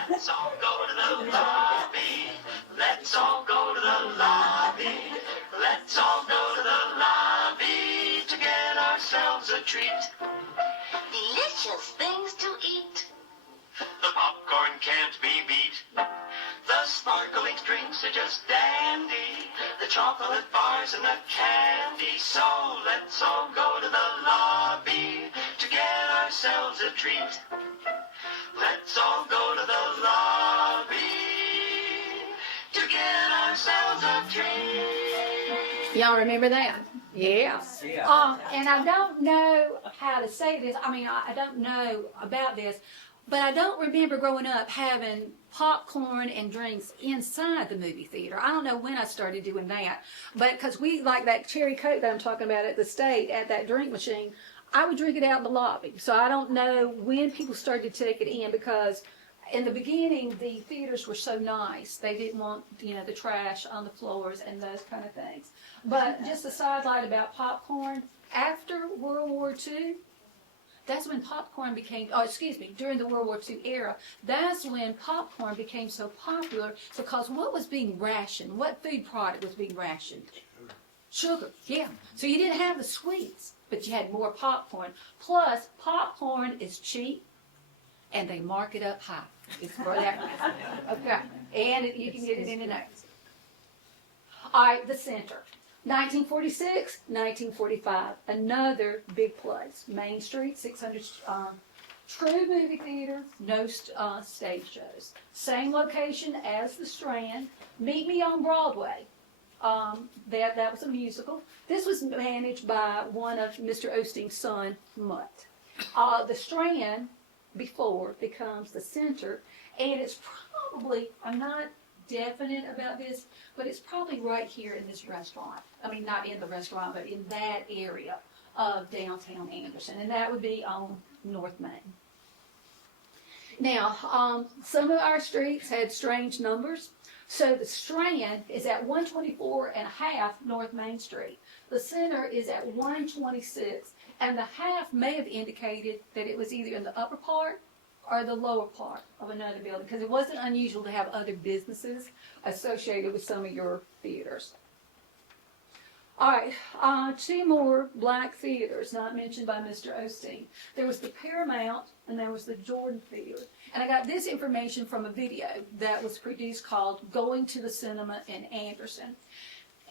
Let's all go to the lobby. Let's all go to the lobby. Let's all go to the lobby to get ourselves a treat. Delicious things to eat. The popcorn can't be beat. The sparkling drinks are just dandy. The chocolate bars and the candy. So let's all go to the lobby to get ourselves a treat. Let's all go to the lobby to get ourselves a treat. Y'all remember that? Yeah. Yeah. And I don't know how to say this. I mean, I don't know about this, but I don't remember growing up having popcorn and drinks inside the movie theater. I don't know when I started doing that, but because we like that cherry Coke that I'm talking about at the state at that drink machine, I would drink it out in the lobby. So I don't know when people started to take it in, because in the beginning the theaters were so nice. They didn't want, the trash on the floors and those kind of things. But just a sidelight about popcorn, after World War II, that's when popcorn became, during the World War II era, that's when popcorn became so popular, because what was being rationed? What food product was being rationed? Sugar, yeah. So you didn't have the sweets, but you had more popcorn. Plus, popcorn is cheap, and they mark it up high. It's for that reason. Okay, and you can get it in the notes. All right, the center. 1946, 1945, another big place. Main Street, 600 true movie theater, no stage shows. Same location as the Strand. Meet Me on Broadway. That was a musical. This was managed by one of Mr. Osteen's son, Mutt. The Strand before becomes the center, and it's probably, I'm not definite about this, but it's probably right here in this restaurant. I mean, not in the restaurant, but in that area of downtown Anderson, and that would be on North Main. Now, some of our streets had strange numbers. So the Strand is at 124 and a half North Main Street. The center is at 126, and the half may have indicated that it was either in the upper part or the lower part of another building, because it wasn't unusual to have other businesses associated with some of your theaters. All right, two more black theaters not mentioned by Mr. Osteen. There was the Paramount and there was the Jordan Theater. And I got this information from a video that was produced called Going to the Cinema in Anderson.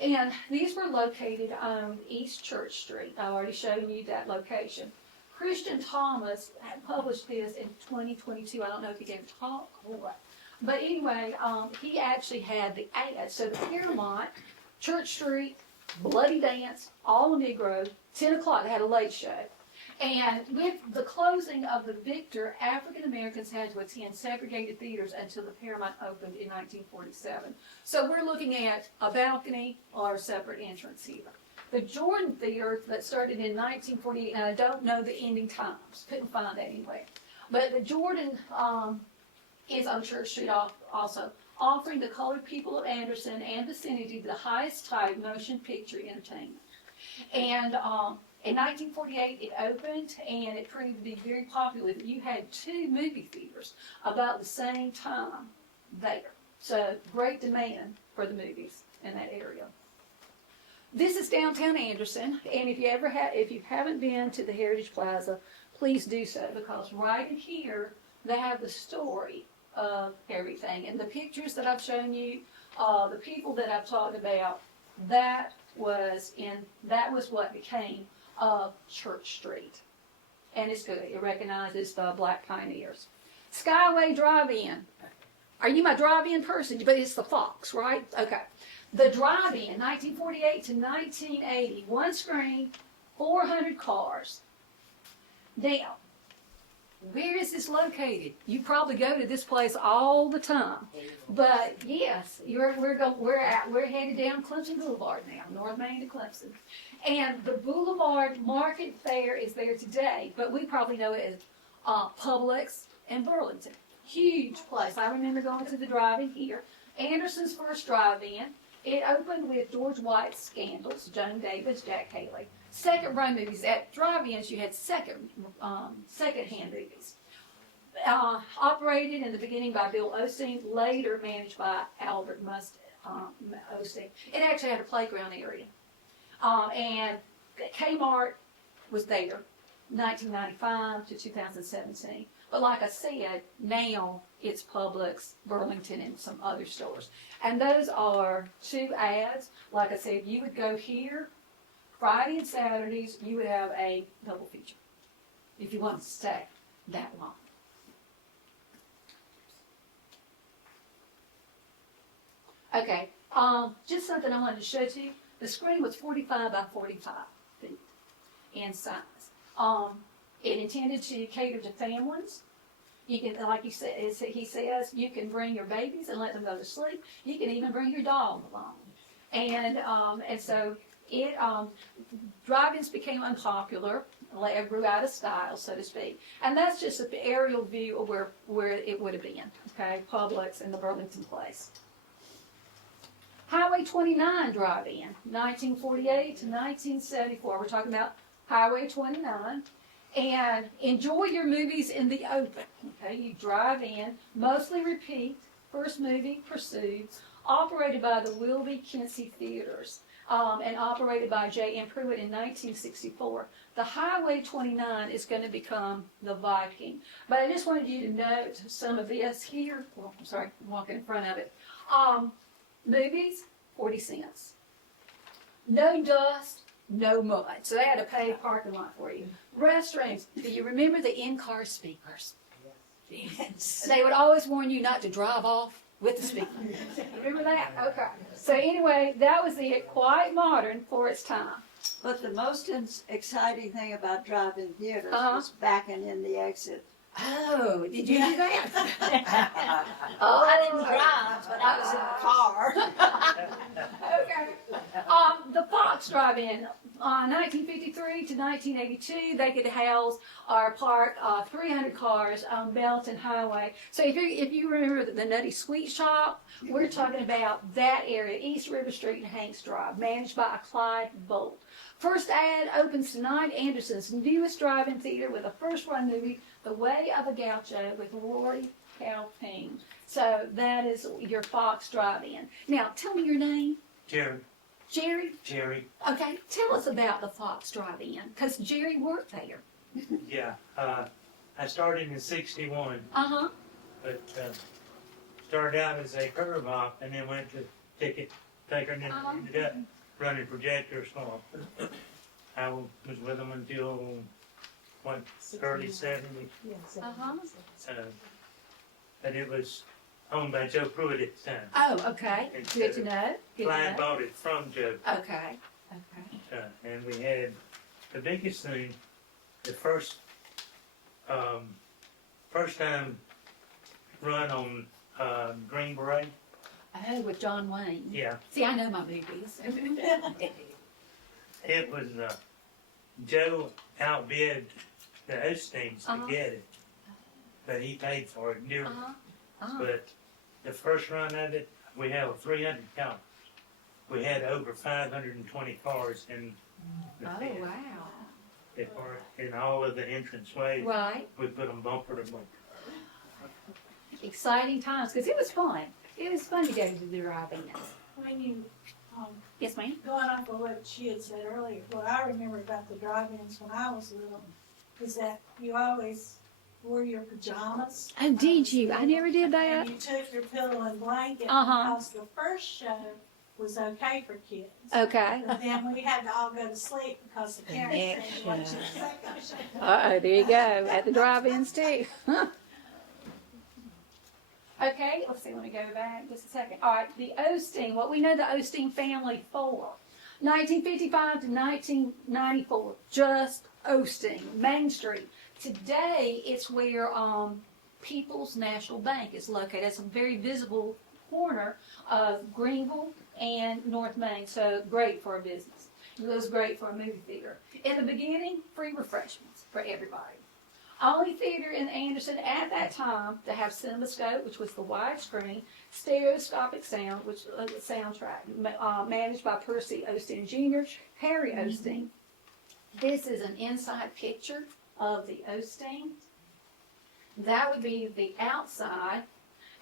And these were located on East Church Street. I already showed you that location. Christian Thomas had published this in 2022. I don't know if he gave a talk or what. But anyway, he actually had the ad. So the Paramount, Church Street, Bloody Dance, all Negro, 10 o'clock, they had a late show. And with the closing of the Victor, African Americans had to attend segregated theaters until the Paramount opened in 1947. So we're looking at a balcony or a separate entrance here. The Jordan Theater that started in 1948, and I don't know the ending times, couldn't find that anywhere. But the Jordan is on Church Street also, offering the colored people of Anderson and vicinity the highest type motion picture entertainment. And in 1948, it opened, and it proved to be very popular. You had two movie theaters about the same time there. So great demand for the movies in that area. This is downtown Anderson, and if you haven't been to the Heritage Plaza, please do so, because right in here they have the story of everything. And the pictures that I've shown you, the people that I've talked about, that was what became Church Street. And it's good. It recognizes the Black pioneers. Skyway Drive-In. Are you my drive-in person? But it's the Fox, right? Okay. The Drive-In, 1948 to 1980, one screen, 400 cars. Now, where is this located? You probably go to this place all the time, but yes, we're headed down Clemson Boulevard now, North Main to Clemson, and the Boulevard Market Fair is there today, but we probably know it as Publix and Burlington. Huge place. I remember going to the drive-in here. Anderson's first drive-in. It opened with George White's Scandals, Joan Davis, Jack Haley. Second run movies. At drive-ins, you had second-hand movies. Operated in the beginning by Bill Osteen, later managed by Albert Osteen. It actually had a playground area. And Kmart was there, 1995 to 2017. But like I said, now it's Publix, Burlington, and some other stores. And those are 2 ads. Like I said, you would go here, Friday and Saturdays, you would have a double feature if you wanted to stay that long. Okay, just something I wanted to show to you. The screen was 45 by 45 feet in size. It intended to cater to families. You can, like he says, you can bring your babies and let them go to sleep. You can even bring your dog along. And so it, drive-ins became unpopular. It grew out of style, so to speak. And that's just an aerial view of where it would have been, okay? Publix and the Burlington Place. Highway 29 drive-in, 1948 to 1974. We're talking about Highway 29. And enjoy your movies in the open. Okay, you drive in, mostly repeat. First movie, Pursued, operated by the Wilby Kinsey Theaters, and operated by J.M. Pruitt in 1964. The Highway 29 is going to become the Viking. But I just wanted you to note some of this here. Well, I'm sorry, I'm walking in front of it. Movies, 40 cents. No dust, no mud. So they had a paid parking lot for you. Restrooms. Do you remember the in-car speakers? Yes. They would always warn you not to drive off with the speaker. Remember that? Okay. So anyway, that was it. Quite modern for its time. But the most exciting thing about drive-in theaters Uh-huh. was backing in the exit. Oh, did you do that? I didn't drive, but I was in the car. Okay. The Fox Drive-In, 1953 to 1982, they could house or park 300 cars on Belton Highway. So if you remember the Nutty Sweet Shop, we're talking about that area, East River Street and Hanks Drive, managed by Clyde Bolt. First ad opens tonight, Anderson's newest drive-in theater with a first-run movie, The Way of a Gaucho, with Rory Calhoun. So that is your Fox Drive-In. Now, tell me your name. Jerry. Jerry? Jerry. Okay, tell us about the Fox Drive-In, because Jerry worked there. Yeah. I started in '61, Uh-huh. but started out as a curb hop and then went to ticket taker and then ended up running projectors for them. I was with them until, early 70s. Uh-huh. But it was owned by Joe Pruitt at the time. Oh, okay. And Good to know. Good Clyde to know. bought it from Joe. Okay. Okay. And we had the biggest thing, the first time run on Green Beret. Oh, with John Wayne. Yeah, See, I know my movies. it was Joe outbid the Osteens Uh-huh. to get it, but he paid for it dearly. Uh-huh. Uh-huh. But the first run of it, we held 300 cars. We had over 520 cars in the Oh, pit. wow. They parked in all of the entrance ways. Right. We put them bumper to bumper. Exciting times, because it was fun. It was fun to go to the drive-in. When you, Yes, ma'am? going off of what she had said earlier, what I remember about the drive-ins when I was little is that you always wore your pajamas. Oh, did you? I never did that. And you took your pillow and blanket Uh-huh. because the first show was okay for kids. Okay. But then we had to all go to sleep because the parents said watch the second show. Uh-oh, there you go, at the drive-ins too. Okay, let's see, let me go back just a second. All right, the Osteen, what we know the Osteen family for. 1955 to 1994, just Osteen, Main Street. Today, it's where People's National Bank is located. It's a very visible corner of Greenville and North Main, so great for a business. It was great for a movie theater. In the beginning, free refreshments for everybody. Only theater in Anderson at that time to have CinemaScope, which was the widescreen, stereoscopic sound, which was the soundtrack, managed by Percy Osteen Jr., Harry Osteen. This is an inside picture of the Osteen. That would be the outside,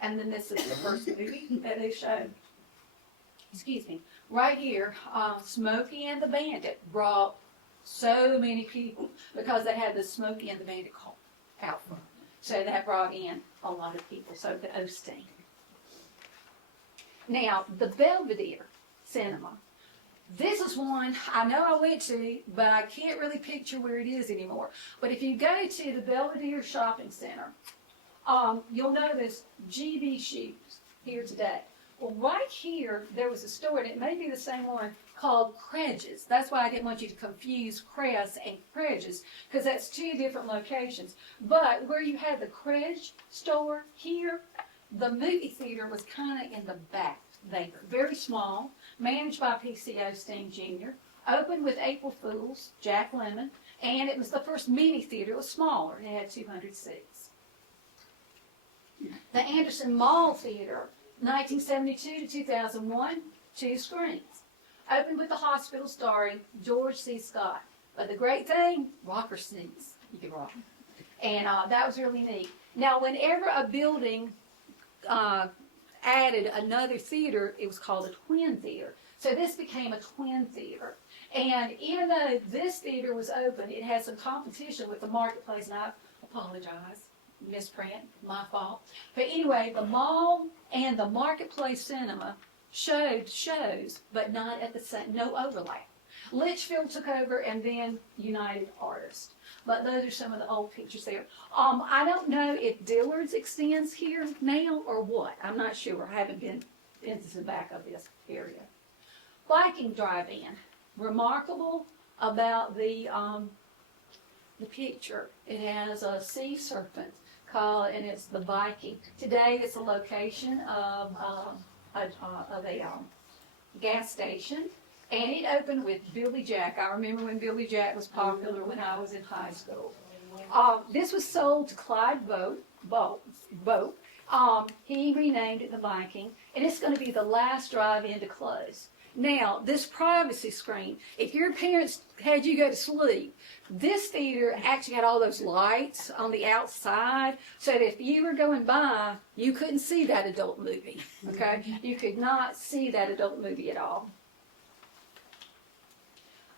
and then this is the first movie that they showed. Excuse me. Right here, Smokey and the Bandit brought so many people because they had the Smokey and the Bandit call out front. So that brought in a lot of people, so the Osteen. Now, the Belvedere Cinema. This is one I know I went to, but I can't really picture where it is anymore. But if you go to the Belvedere Shopping Center, you'll notice GB Shoes here today. Well, right here, there was a store, and it may be the same one, called Credges. That's why I didn't want you to confuse Cress and Credges, because that's two different locations. But where you had the Credge store here, the movie theater was kind of in the back there, very small, managed by P.C. Osteen Jr., opened with April Fools, Jack Lemmon, and it was the first mini theater. It was smaller. It had 200 seats. The Anderson Mall Theater, 1972 to 2001, 2 screens. Opened with the hospital starring George C. Scott. But the great thing, rocker seats. You could rock. And that was really neat. Now, whenever a building added another theater, it was called a twin theater. So this became a twin theater. And even though this theater was open, it had some competition with the Marketplace, and I apologize, misprint, my fault. But anyway, the mall and the Marketplace Cinema showed shows, but not at the same, no overlap. Litchfield took over, and then United Artists. But those are some of the old pictures there. I don't know if Dillard's extends here now or what. I'm not sure. I haven't been into the back of this area. Viking Drive-In. Remarkable about the picture. It has a sea serpent called, and it's the Viking. Today it's a location of a gas station. And it opened with Billy Jack. I remember when Billy Jack was popular when I was in high school. This was sold to Clyde Boat. He renamed it the Viking, and it's going to be the last drive-in to close. Now, this privacy screen, if your parents had you go to sleep, this theater actually had all those lights on the outside, so that if you were going by, you couldn't see that adult movie, okay? You could not see that adult movie at all.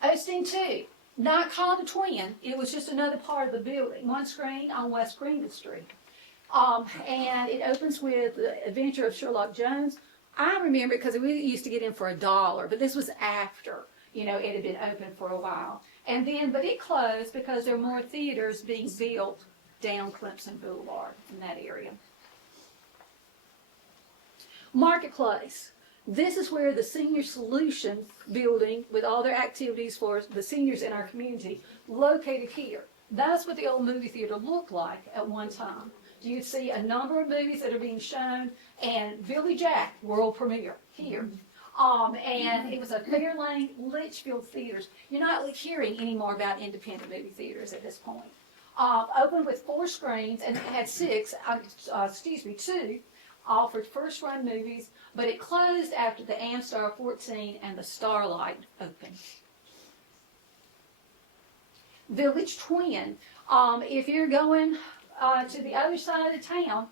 Osteen 2, not called a twin, it was just another part of the building, one screen on West Greenwood Street. And it opens with The Adventure of Sherlock Jones. I remember it because we used to get in for $1, but this was after, it had been open for a while. And then, but it closed because there were more theaters being built down Clemson Boulevard in that area. Marketplace. This is where the Senior Solution building, with all their activities for the seniors in our community, located here. That's what the old movie theater looked like at one time. You see a number of movies that are being shown, and Billy Jack, world premiere, here. And it was a Fairlane, Litchfield theaters. You're not hearing any more about independent movie theaters at this point. Opened with 4 screens, and it had 2 offered first-run movies, but it closed after the Amstar 14 and the Starlight opened. Village Twin. If you're going to the other side of the town,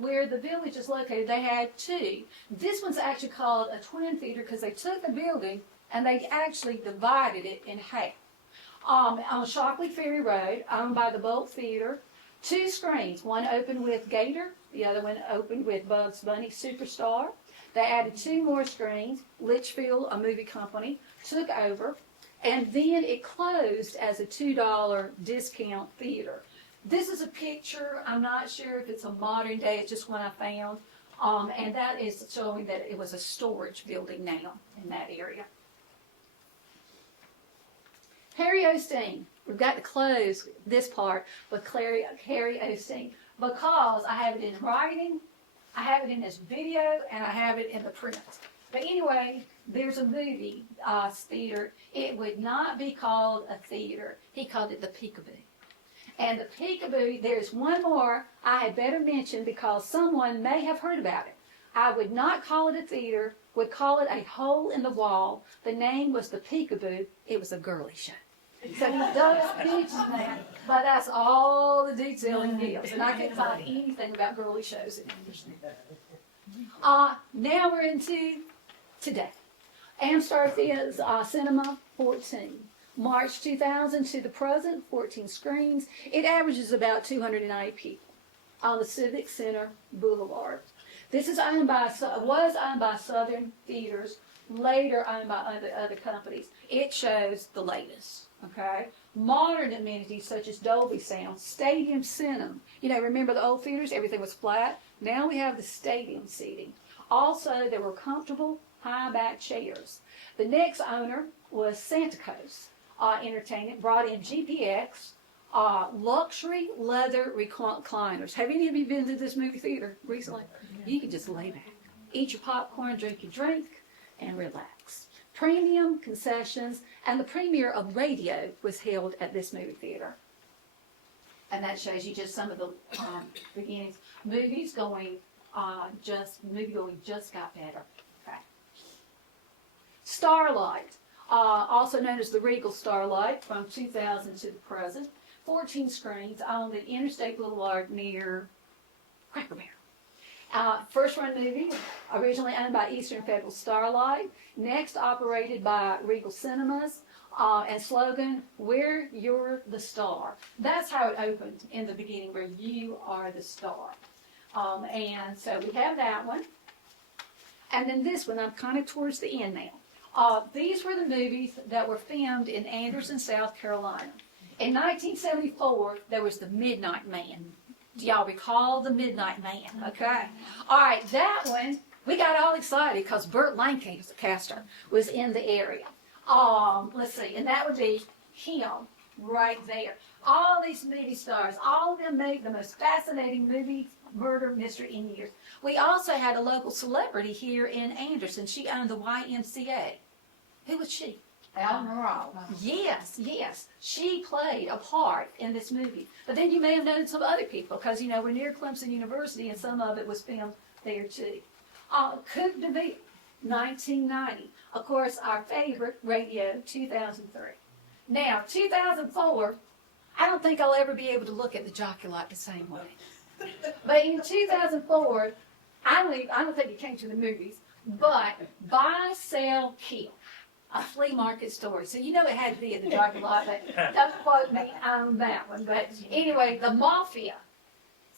where the village is located, they had 2. This one's actually called a twin theater because they took the building and they actually divided it in half. On Shockley Ferry Road, owned by the Bolt Theater, 2 screens. One opened with Gator, the other one opened with Bugs Bunny Superstar. They added 2 more screens. Litchfield, a movie company, took over, and then it closed as a $2 discount theater. This is a picture. I'm not sure if it's a modern day. It's just one I found. And that is showing that it was a storage building now in that area. Harry Osteen. We've got to close this part with Harry Osteen because I have it in writing, I have it in this video, and I have it in the print. But anyway, there's a movie theater. It would not be called a theater. He called it the Peekaboo. And the Peekaboo, there's one more I had better mention because someone may have heard about it. I would not call it a theater, would call it a hole in the wall. The name was the Peekaboo. It was a girly show. So he does mention that, but that's all the detail he gives. And I couldn't find anything about girly shows in Anderson. Now we're into today. Amstar Cinema 14. March 2000 to the present, 14 screens. It averages about 290 people on the Civic Center Boulevard. This is was owned by Southern Theaters, later owned by other companies. It shows the latest, okay? Modern amenities such as Dolby Sound, Stadium Cinema. You know, remember the old theaters, everything was flat? Now we have the stadium seating. Also, there were comfortable high-back chairs. The next owner was Santikos Entertainment, brought in GPX, luxury leather recliners. Have any of you been to this movie theater recently? You can just lay back, eat your popcorn, drink your drink, and relax. Premium concessions, and the premiere of radio was held at this movie theater. And that shows you just some of the beginnings. Movie going just got better. Okay. Starlight, also known as the Regal Starlight, from 2000 to the present. 14 screens on the Interstate Boulevard near Cracker Barrel. First run movie, originally owned by Eastern Federal Starlight, next operated by Regal Cinemas, and slogan, "Where You're the Star." That's how it opened in the beginning, where you are the star. And so we have that one. And then this one, I'm kind of towards the end now. These were the movies that were filmed in Anderson, South Carolina. In 1974, there was The Midnight Man. Do y'all recall The Midnight Man? Okay. All right, that one, we got all excited because Burt Lancaster was in the area. Let's see, and that would be him right there. All these movie stars, all of them make the most fascinating movie murder mystery in years. We also had a local celebrity here in Anderson. She owned the YMCA. Who was she? Eleanor Ross. Yes. She played a part in this movie. But then you may have known some other people because, you know, we're near Clemson University and some of it was filmed there too. Coupe de Ville, 1990. Of course, our favorite radio, 2003. Now, 2004, I don't think I'll ever be able to look at the Jockey Lot the same way. But in 2004, I don't think it came to the movies, but Buy, Sell, Kill. A flea market story. So you know it had to be at the Jockey Lot, but don't quote me on that one. But anyway, the Mafia.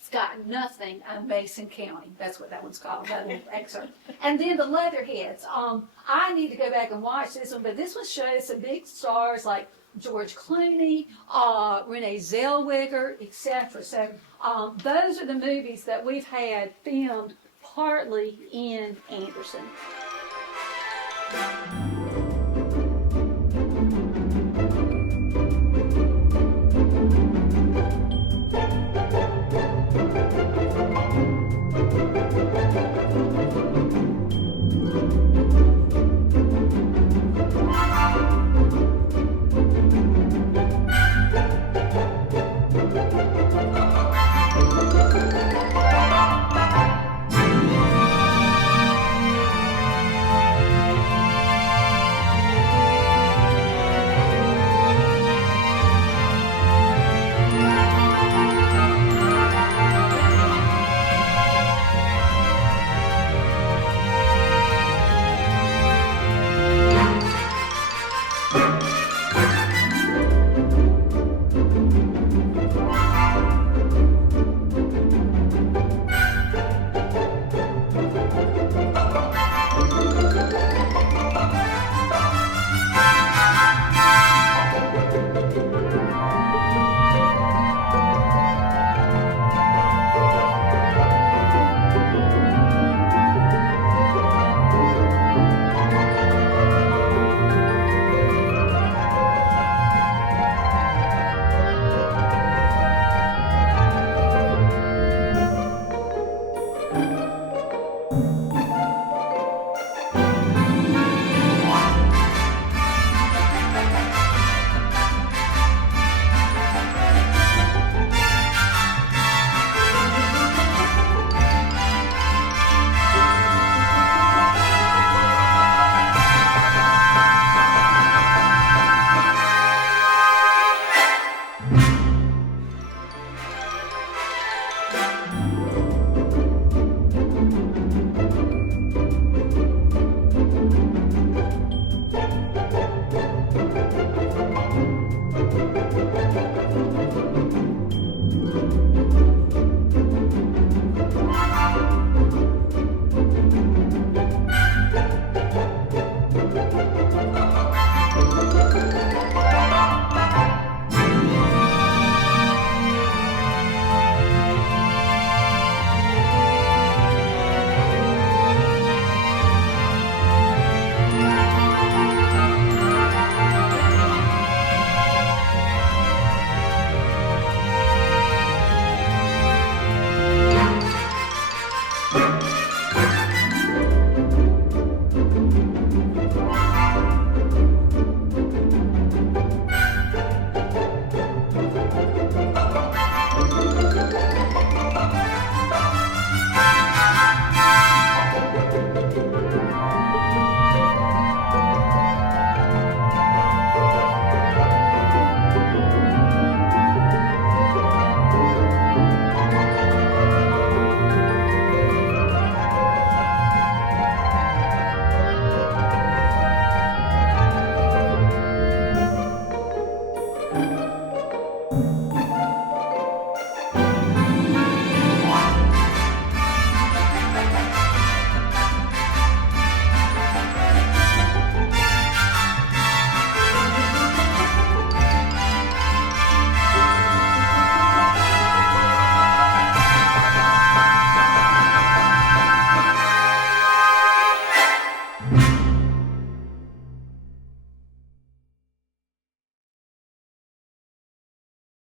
It's got nothing on Mason County. That's what that one's called, that little excerpt. And then the Leatherheads. I need to go back and watch this one, but this one shows some big stars like George Clooney, Renee Zellweger, etc. So those are the movies that we've had filmed partly in Anderson.